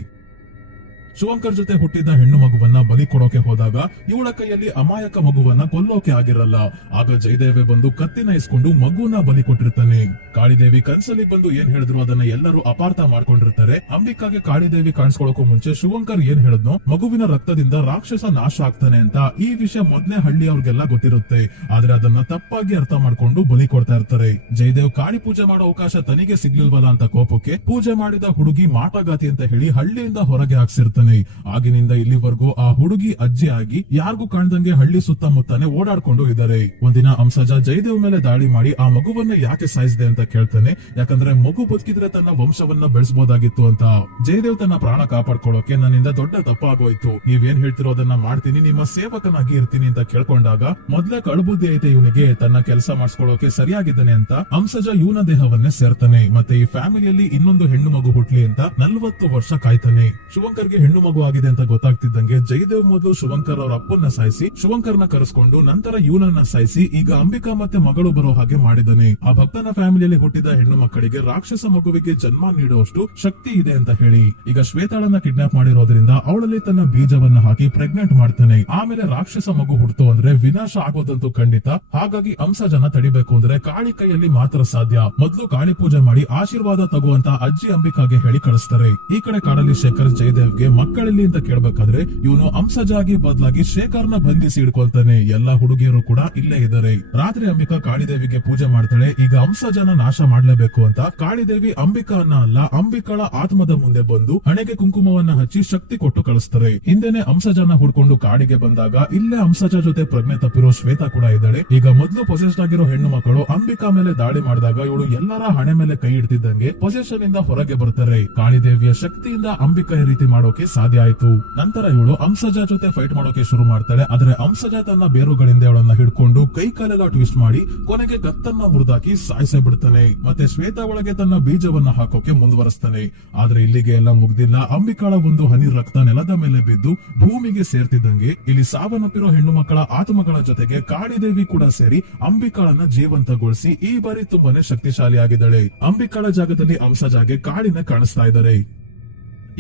ಶಿವಂಕರ್ ಜೊತೆ ಹುಟ್ಟಿದ ಹೆಣ್ಣು ಮಗುವನ್ನ ಬಲಿ ಕೊಡೋಕೆ ಹೋದಾಗ ಇವಳ ಕೈಯಲ್ಲಿ ಅಮಾಯಕ ಮಗುವನ್ನ ಕೊಲ್ಲೋಕೆ ಆಗಿರಲ್ಲ. ಆಗ ಜಯದೇವೆ ಬಂದು ಕತ್ತಿನ ಇಸ್ಕೊಂಡು ಮಗುವನ್ನ ಬಲಿ ಕೊಟ್ಟಿರ್ತಾನೆ. ಕಾಳಿದೇವಿ ಕನ್ಸಲ್ಲಿ ಬಂದು ಏನ್ ಹೇಳಿದ್ರು ಅದನ್ನ ಎಲ್ಲರೂ ಅಪಾರ್ಥ ಮಾಡ್ಕೊಂಡಿರ್ತಾರೆ. ಅಂಬಿಕಾಗೆ ಕಾಳಿದೇವಿ ಕಾಣಿಸ್ಕೊಳ್ಳೋಕು ಮುಂಚೆ ಶಿವಂಕರ್ ಏನ್ ಹೇಳಿದ್ನೋ ಮಗುವಿನ ರಕ್ತದಿಂದ ರಾಕ್ಷಸ ನಾಶ ಆಗ್ತಾನೆ ಅಂತ ಈ ವಿಷಯ ಮೊದ್ಲೇ ಹಳ್ಳಿಯವ್ರಿಗೆಲ್ಲ ಗೊತ್ತಿರುತ್ತೆ. ಆದ್ರೆ ಅದನ್ನ ತಪ್ಪಾಗಿ ಅರ್ಥ ಮಾಡ್ಕೊಂಡು ಬಲಿ ಕೊಡ್ತಾ ಇರ್ತಾರೆ. ಜಯದೇವ್ ಕಾಳಿ ಪೂಜೆ ಮಾಡೋ ಅವಕಾಶ ತನಿಗೆ ಸಿಗ್ಲಿಲ್ವಲ್ಲ ಅಂತ ಕೋಪಕ್ಕೆ ಪೂಜೆ ಮಾಡಿದ ಹುಡುಗಿ ಮಾಟಗಾತಿ ಅಂತ ಹೇಳಿ ಹಳ್ಳಿಯಿಂದ ಹೊರಗೆ ಹಾಕ್ಸಿರ್ತಾನೆ. ಆಗಿನಿಂದ ಇಲ್ಲಿವರೆಗೂ ಆ ಹುಡುಗಿ ಅಜ್ಜಿ ಆಗಿ ಯಾರಿಗೂ ಕಾಣ್ದಂಗೆ ಹಳ್ಳಿ ಸುತ್ತಮುತ್ತಾನೆ ಓಡಾಡ್ಕೊಂಡು ಇದ್ದಾರೆ. ಒಂದಿನ ಅಂಸಜ ಜಯದೇವ್ ಮೇಲೆ ದಾಳಿ ಮಾಡಿ ಆ ಮಗುವನ್ನ ಯಾಕೆ ಸಾಯಿಸಿದೆ ಅಂತ ಕೇಳ್ತಾನೆ. ಯಾಕಂದ್ರೆ ಮಗು ಬದುಕಿದ್ರೆ ತನ್ನ ವಂಶವನ್ನ ಬೆಳೆಸಬಹುದಾಗಿತ್ತು ಅಂತ. ಜಯದೇವ್ ತನ್ನ ಪ್ರಾಣ ಕಾಪಾಡ್ಕೊಳ್ಳೋಕೆ ನನ್ನಿಂದ ದೊಡ್ಡ ತಪ್ಪಾಗೋಯ್ತು, ನೀವೇನ್ ಹೇಳ್ತಿರೋದನ್ನ ಮಾಡ್ತೀನಿ, ನಿಮ್ಮ ಸೇವಕನಾಗಿ ಇರ್ತೀನಿ ಅಂತ ಕೇಳ್ಕೊಂಡಾಗ ಮೊದ್ಲೇ ಕಳ್ಬುದ್ಧಿ ಐತೆ ಇವನಿಗೆ, ತನ್ನ ಕೆಲಸ ಮಾಡಿಸ್ಕೊಳ್ಳೋಕೆ ಸರಿಯಾಗಿದ್ದಾನೆ ಅಂತ ಅಂಸಜ ಇವನ ದೇಹವನ್ನೇ ಸೇರ್ತಾನೆ. ಮತ್ತೆ ಈ ಫ್ಯಾಮಿಲಿಯಲ್ಲಿ ಇನ್ನೊಂದು ಹೆಣ್ಣು ಮಗು ಹುಟ್ಲಿ ಅಂತ 40 ವರ್ಷ ಕಾಯ್ತಾನೆ. ಶಿವಂಕರ್ಗೆ ಹೆಣ್ಣು ಮಗು ಆಗಿದೆ ಅಂತ ಗೊತ್ತಾಗ್ತಿದ್ದಂಗೆ ಜಯದೇವ್ ಮೊದಲು ಶಿವಂಕರ್ ಅವರ ಅಪ್ಪನ್ನ ಸಾಯಿಸಿ ಶಿವಂಕರ್ನ ಕರೆಸ್ಕೊಂಡು ನಂತರ ಇವನನ್ನ ಸಾಯಿಸಿ ಈಗ ಅಂಬಿಕಾ ಮತ್ತೆ ಮಗಳು ಬರೋ ಹಾಗೆ ಮಾಡಿದ್ದಾನೆ. ಆ ಭಕ್ತನ ಫ್ಯಾಮಿಲಿಯಲ್ಲಿ ಹುಟ್ಟಿದ ಹೆಣ್ಣು ಮಕ್ಕಳಿಗೆ ರಾಕ್ಷಸ ಮಗುವಿಗೆ ಜನ್ಮ ನೀಡುವಷ್ಟು ಶಕ್ತಿ ಇದೆ ಅಂತ ಹೇಳಿ ಈಗ ಶ್ವೇತಾಳನ್ನ ಕಿಡ್ನಾಪ್ ಮಾಡಿರೋದ್ರಿಂದ ಅವಳಲ್ಲಿ ತನ್ನ ಬೀಜವನ್ನ ಹಾಕಿ ಪ್ರೆಗ್ನೆಂಟ್ ಮಾಡ್ತಾನೆ. ಆಮೇಲೆ ರಾಕ್ಷಸ ಮಗು ಹುಡ್ತು ಅಂದ್ರೆ ವಿನಾಶ ಆಗೋದಂತೂ ಖಂಡಿತ. ಹಾಗಾಗಿ ಅಂಸಜನ ತಡಿಬೇಕು ಅಂದ್ರೆ ಕಾಳಿ ಕೈಯಲ್ಲಿ ಮಾತ್ರ ಸಾಧ್ಯ. ಮೊದಲು ಕಾಳಿ ಪೂಜೆ ಮಾಡಿ ಆಶೀರ್ವಾದ ತಗುವಂತ ಅಜ್ಜಿ ಅಂಬಿಕಾಗೆ ಹೇಳಿ ಕಳಿಸ್ತಾರೆ. ಈ ಕಡೆ ಕಾಡಲ್ಲಿ ಶೇಖರ್ ಜಯದೇವ್ಗೆ ಮಕ್ಕಳಲ್ಲಿ ಅಂತ ಕೇಳ್ಬೇಕಾದ್ರೆ ಇವನು ಅಂಸಜಾಗಿ ಬದಲಾಗಿ ಶೇಖರ್ನ ಬಂಧಿಸಿ ಹಿಡ್ಕೊಳ್ತಾನೆ. ಎಲ್ಲಾ ಹುಡುಗಿಯರು ಕೂಡ ಇಲ್ಲೇ ಇದ್ದಾರೆ. ರಾತ್ರಿ ಅಂಬಿಕಾ ಕಾಳಿದೇವಿಗೆ ಪೂಜೆ ಮಾಡ್ತಾಳೆ. ಈಗ ಅಂಸಜನ ನಾಶ ಮಾಡ್ಲೇಬೇಕು ಅಂತ ಕಾಳಿದೇವಿ ಅಂಬಿಕಾನ ಅಲ್ಲ ಅಂಬಿಕಾಳ ಆತ್ಮದ ಮುಂದೆ ಬಂದು ಹಣೆಗೆ ಕುಂಕುಮವನ್ನ ಹಚ್ಚಿ ಶಕ್ತಿ ಕೊಟ್ಟು ಕಳಿಸ್ತಾರೆ. ಹಿಂದೆನೆ ಅಂಸಜನ ಹುಡ್ಕೊಂಡು ಕಾಡಿಗೆ ಬಂದಾಗ ಇಲ್ಲೇ ಅಂಸಜ ಜೊತೆ ಪ್ರಜ್ಞೆ ತಪ್ಪಿರೋ ಶ್ವೇತಾ ಕೂಡ ಇದ್ದಾಳೆ. ಈಗ ಮೊದಲು ಪೊಸೆಸ್ಡ್ ಆಗಿರೋ ಹೆಣ್ಣು ಮಕ್ಕಳು ಅಂಬಿಕಾ ಮೇಲೆ ದಾಳಿ ಮಾಡಿದಾಗ ಇವಳು ಎಲ್ಲರ ಹಣೆ ಮೇಲೆ ಕೈ ಇಡ್ತಿದ್ದಂಗೆ ಪೊಸೆಷನ್ ಇಂದ ಹೊರಗೆ ಬರ್ತಾರೆ. ಕಾಳಿದೇವಿಯ ಶಕ್ತಿಯಿಂದ ಅಂಬಿಕಾ ಈ ರೀತಿ ಮಾಡೋಕೆ ಸಾಧ್ಯ ಆಯ್ತು. ನಂತರ ಇವಳು ಅಂಸಜ ಜೊತೆ ಫೈಟ್ ಮಾಡೋಕೆ ಶುರು ಮಾಡ್ತಾಳೆ. ಆದ್ರೆ ಅಂಸಜ ತನ್ನ ಬೇರುಗಳಿಂದ ಅವಳನ್ನ ಹಿಡ್ಕೊಂಡು ಕೈ ಕಾಲೆಲ್ಲ ಟ್ವಿಸ್ಟ್ ಮಾಡಿ ಕೊನೆಗೆ ಗತ್ತನ್ನ ಮುರಿದಾಕಿ ಸಾಯಿಸೇ ಬಿಡ್ತಾನೆ. ಮತ್ತೆ ಶ್ವೇತಾ ಒಳಗೆ ತನ್ನ ಬೀಜವನ್ನ ಹಾಕೋಕೆ ಮುಂದುವರಿಸ್ತಾನೆ. ಆದ್ರೆ ಇಲ್ಲಿಗೆ ಎಲ್ಲ ಮುಗ್ದಿಲ್ಲ. ಅಂಬಿಕಾಳ ಒಂದು ಹನಿ ರಕ್ತ ನೆಲದ ಮೇಲೆ ಬಿದ್ದು ಭೂಮಿಗೆ ಸೇರ್ತಿದ್ದಂಗೆ ಇಲ್ಲಿ ಸಾವನ್ನಪ್ಪಿರೋ ಹೆಣ್ಣು ಮಕ್ಕಳ ಆತ್ಮಗಳ ಜೊತೆಗೆ ಕಾಳಿದೇವಿ ಕೂಡ ಸೇರಿ ಅಂಬಿಕಾಳನ್ನ ಜೀವಂತಗೊಳಿಸಿ ಈ ಬಾರಿ ತುಂಬಾನೇ ಶಕ್ತಿಶಾಲಿಯಾಗಿದ್ದಾಳೆ. ಅಂಬಿಕಾಳ ಜಾಗದಲ್ಲಿ ಅಂಸಜಾಗೆ ಕಾಳಿನ ಕಾಣಿಸ್ತಾ ಇದ್ದಾರೆ.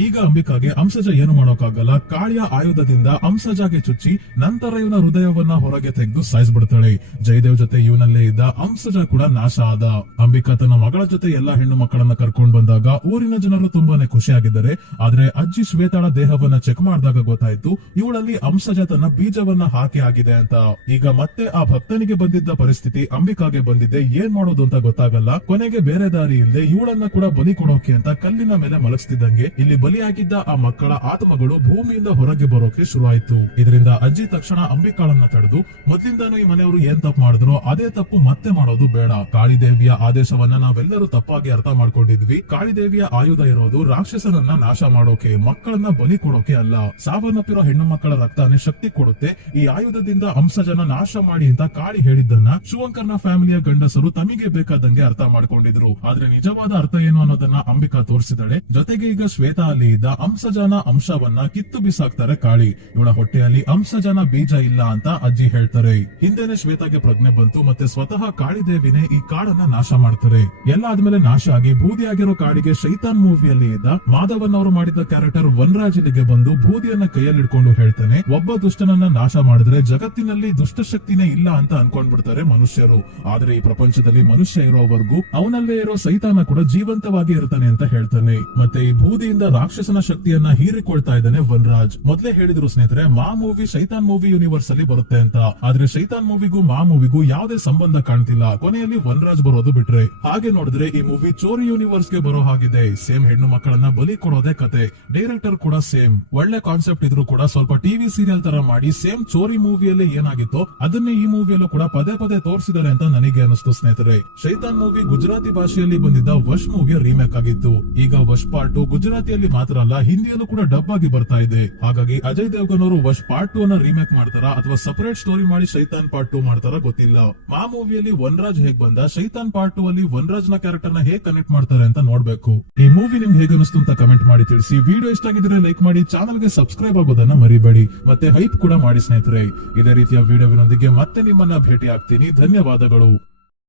ಈಗ ಅಂಬಿಕಾಗೆ ಅಂಸಜ ಏನು ಮಾಡೋಕ್ಕಾಗಲ್ಲ. ಕಾಳಿಯ ಆಯುಧದಿಂದ ಅಂಸಜಾಗೆ ಚುಚ್ಚಿ ನಂತರ ಇವನ ಹೃದಯವನ್ನ ಹೊರಗೆ ತೆಗೆದು ಸಾಯಿಸ್ಬಿಡ್ತಾಳೆ. ಜಯದೇವ್ ಜೊತೆ ಇವನಲ್ಲೇ ಇದ್ದ ಅಂಸಜ ಕೂಡ ನಾಶ ಆದ. ಅಂಬಿಕಾ ತನ್ನ ಮಗಳ ಜೊತೆ ಎಲ್ಲಾ ಹೆಣ್ಣು ಮಕ್ಕಳನ್ನ ಕರ್ಕೊಂಡು ಬಂದಾಗ ಊರಿನ ಜನರು ತುಂಬಾನೇ ಖುಷಿಯಾಗಿದ್ದಾರೆ. ಆದ್ರೆ ಅಜ್ಜಿ ಶ್ವೇತಾಳ ದೇಹವನ್ನ ಚೆಕ್ ಮಾಡಿದಾಗ ಗೊತ್ತಾಯ್ತು ಇವಳಲ್ಲಿ ಅಂಸಜ ತನ್ನ ಬೀಜವನ್ನ ಹಾಕಿ ಆಗಿದೆ ಅಂತ. ಈಗ ಮತ್ತೆ ಆ ಭಕ್ತನಿಗೆ ಬಂದಿದ್ದ ಪರಿಸ್ಥಿತಿ ಅಂಬಿಕಾಗೆ ಬಂದಿದೆ. ಏನ್ ಮಾಡೋದು ಅಂತ ಗೊತ್ತಾಗಲ್ಲ. ಕೊನೆಗೆ ಬೇರೆ ದಾರಿ ಇಲ್ಲದೆ ಇವಳನ್ನ ಕೂಡ ಬಲಿ ಕೊಡೋಕೆ ಅಂತ ಕಲ್ಲಿನ ಮೇಲೆ ಮಲಗಿಸ್ತಿದ್ದಂಗೆ ಇಲ್ಲಿ ಬಲಿಯಾಗಿದ್ದ ಆ ಮಕ್ಕಳ ಆತ್ಮಗಳು ಭೂಮಿಯಿಂದ ಹೊರಗೆ ಬರೋಕೆ ಶುರುವಾಯಿತು. ಇದರಿಂದ ಅಜ್ಜಿ ತಕ್ಷಣ ಅಂಬಿಕಾಳನ್ನ ತಡೆದು, ಮೊದ್ಲಿಂದಾನು ಈ ಮನೆಯವರು ಏನ್ ತಪ್ಪು ಮಾಡಿದ್ರು ಅದೇ ತಪ್ಪು ಮತ್ತೆ ಮಾಡೋದು ಬೇಡ. ಕಾಳಿದೇವಿಯ ಆದೇಶವನ್ನ ನಾವೆಲ್ಲರೂ ತಪ್ಪಾಗಿ ಅರ್ಥ ಮಾಡ್ಕೊಂಡಿದ್ವಿ. ಕಾಳಿದೇವಿಯ ಆಯುಧ ಇರೋದು ರಾಕ್ಷಸನನ್ನ ನಾಶ ಮಾಡೋಕೆ, ಮಕ್ಕಳನ್ನ ಬಲಿ ಕೊಡೋಕೆ ಅಲ್ಲ. ಸಾವನ್ನಪ್ಪಿರೋ ಹೆಣ್ಣು ಮಕ್ಕಳ ರಕ್ತನೇ ಶಕ್ತಿ ಕೊಡುತ್ತೆ. ಈ ಆಯುಧದಿಂದ ಅಂಶಜನ ನಾಶ ಮಾಡಿ ಅಂತ ಕಾಳಿ ಹೇಳಿದ್ದನ್ನ ಶಿವಂಕರ್ನ ಫ್ಯಾಮಿಲಿಯ ಗಂಡಸರು ತಮಗೆ ಬೇಕಾದಂಗೆ ಅರ್ಥ ಮಾಡ್ಕೊಂಡಿದ್ರು. ಆದ್ರೆ ನಿಜವಾದ ಅರ್ಥ ಏನು ಅನ್ನೋದನ್ನ ಅಂಬಿಕಾ ತೋರಿಸಿದಳೆ. ಜೊತೆಗೆ ಈಗ ಶ್ವೇತಾ ಅಲ್ಲಿ ಇದ್ದ ಅಂಶಜನ ಅಂಶವನ್ನ ಕಿತ್ತು ಬಿಸಾಕ್ತಾರೆ ಕಾಳಿ. ಇವಳ ಹೊಟ್ಟೆಯಲ್ಲಿ ಅಂಶಜನ ಬೀಜ ಇಲ್ಲ ಅಂತ ಅಜ್ಜಿ ಹೇಳ್ತಾರೆ. ಹಿಂದೆನೆ ಶ್ವೇತಾಗೆ ಪ್ರಜ್ಞೆ ಬಂತು, ಮತ್ತೆ ಸ್ವತಃ ಕಾಳಿದೇವಿನೇ ಈ ಕಾಡನ್ನ ನಾಶ ಮಾಡ್ತಾರೆ. ಎಲ್ಲ ಆದ್ಮೇಲೆ ನಾಶ ಆಗಿ ಬೂದಿಯಾಗಿರೋ ಕಾಡಿಗೆ ಶೈತಾನ್ ಮೂವಿಯಲ್ಲಿ ಇದ್ದ ಮಾಧವನ್ ಅವರು ಮಾಡಿದ ಕ್ಯಾರೆಕ್ಟರ್ ವನರಾಜ್ ಇಲ್ಲಿಗೆ ಬಂದು ಬೂದಿಯನ್ನ ಕೈಯಲ್ಲಿ ಹಿಡ್ಕೊಂಡು ಹೇಳ್ತಾನೆ, ಒಬ್ಬ ದುಷ್ಟನನ್ನ ನಾಶ ಮಾಡಿದ್ರೆ ಜಗತ್ತಿನಲ್ಲಿ ದುಷ್ಟಶಕ್ತಿನೇ ಇಲ್ಲ ಅಂತ ಅನ್ಕೊಂಡ್ಬಿಡ್ತಾರೆ ಮನುಷ್ಯರು. ಆದ್ರೆ ಈ ಪ್ರಪಂಚದಲ್ಲಿ ಮನುಷ್ಯ ಇರೋವರೆಗೂ ಅವನಲ್ಲೇ ಇರೋ ಸೈತಾನ ಕೂಡ ಜೀವಂತವಾಗಿ ಇರ್ತಾನೆ ಅಂತ ಹೇಳ್ತಾನೆ. ಮತ್ತೆ ಈ ಬೂದಿಯಿಂದ ರಾಕ್ಷಸನ ಶಕ್ತಿಯನ್ನ ಹೀರಿಕೊಳ್ತಾ ಇದ್ದಾನೆ ವನರಾಜ್. ಮೊದಲೇ ಹೇಳಿದ್ರು ಸ್ನೇಹಿತರೆ, ಮಾ ಮೂವಿ ಶೈತಾನ್ ಮೂವಿ ಯೂನಿವರ್ಸ್ ಅಲ್ಲಿ ಬರುತ್ತೆ ಅಂತ. ಆದ್ರೆ ಶೈತಾನ್ ಮೂವಿಗೂ ಮಾ ಮೂವಿಗೂ ಯಾವುದೇ ಸಂಬಂಧ ಕಾಣ್ತಿಲ್ಲ. ಕೊನೆಯಲ್ಲಿ ವನರಾಜ್ ಬರೋದು ಬಿಟ್ರೆ, ಹಾಗೆ ನೋಡಿದ್ರೆ ಈ ಮೂವಿ ಚೋರಿ ಯೂನಿವರ್ಸ್ ಗೆ ಬರೋ ಹಾಗಿದೆ. ಸೇಮ್ ಹೆಣ್ಣು ಮಕ್ಕಳನ್ನ ಬಲಿ ಕೊಡೋದೇ ಕತೆ. ಡೈರೆಕ್ಟರ್ ಕೂಡ ಸೇಮ್. ಒಳ್ಳೆ ಕಾನ್ಸೆಪ್ಟ್ ಇದ್ರು ಕೂಡ ಸ್ವಲ್ಪ ಟಿವಿ ಸೀರಿಯಲ್ ತರ ಮಾಡಿ ಸೇಮ್ ಚೋರಿ ಮೂವಿಯಲ್ಲಿ ಏನಾಗಿತ್ತೋ ಅದನ್ನೇ ಈ ಮೂವಿಯಲ್ಲೂ ಕೂಡ ಪದೇ ಪದೇ ತೋರಿಸಿದ್ದಾರೆ ಅಂತ ನನಗೆ ಅನಿಸ್ತು ಸ್ನೇಹಿತರೆ. ಶೈತಾನ್ ಮೂವಿ ಗುಜರಾತಿ ಭಾಷೆಯಲ್ಲಿ ಬಂದಿದ್ದ ವಶ್ ಮೂವಿಯ ರೀಮೇಕ್ ಆಗಿತ್ತು. ಈಗ ವಶ್ ಪಾರ್ಟ್ ಗುಜರಾತಿಯಲ್ಲಿ ಮಾತ್ರ ಅಲ್ಲ, ಹಿಂದಿಯಲ್ಲೂ ಕೂಡ ಡಬ್ ಆಗಿ ಬರ್ತಾ ಇದೆ. ಹಾಗಾಗಿ ಅಜಯ್ ದೇವಗನ್ ಅವರು ವಶ್ ಪಾರ್ಟ್ 2 ಅನ್ನ ರೀಮೇಕ್ ಮಾಡ್ತಾರಾ ಅಥವಾ ಸಪರೇಟ್ ಸ್ಟೋರಿ ಮಾಡಿ ಶೈತಾನ್ ಪಾರ್ಟ್ 2 ಮಾಡ್ತಾರಾ ಗೊತ್ತಿಲ್ಲ. ಮಾ ಮೂವಿಯಲ್ಲಿ ವನರಾಜ್ ಹೇಗ್ ಬಂದ, ಶೈತಾನ್ ಪಾರ್ಟ್ 2 ಅಲ್ಲಿ ವನರಾಜ್ ನ ಕ್ಯಾರೆಕ್ಟರ್ ನ ಹೇಗ್ ಕನೆಕ್ಟ್ ಮಾಡ್ತಾರೆ ಅಂತ ನೋಡ್ಬೇಕು. ಈ ಮೂವಿ ನಿಮ್ಗೆ ಹೇಗೆ ಅನಿಸ್ತು ಅಂತ ಕಮೆಂಟ್ ಮಾಡಿ ತಿಳಿಸಿ. ವಿಡಿಯೋ ಇಷ್ಟ ಆಗಿದ್ರೆ ಲೈಕ್ ಮಾಡಿ, ಚಾನಲ್ ಗೆ ಸಬ್ಸ್ಕ್ರೈಬ್ ಆಗೋದನ್ನ ಮರಿಬೇಡಿ. ಮತ್ತೆ ಹೈಪ್ ಕೂಡ ಮಾಡಿ ಸ್ನೇಹಿತರೆ. ಇದೇ ರೀತಿಯ ವಿಡಿಯೋವಿನೊಂದಿಗೆ ಮತ್ತೆ ನಿಮ್ಮನ್ನ ಭೇಟಿ ಆಗ್ತೀನಿ. ಧನ್ಯವಾದಗಳು.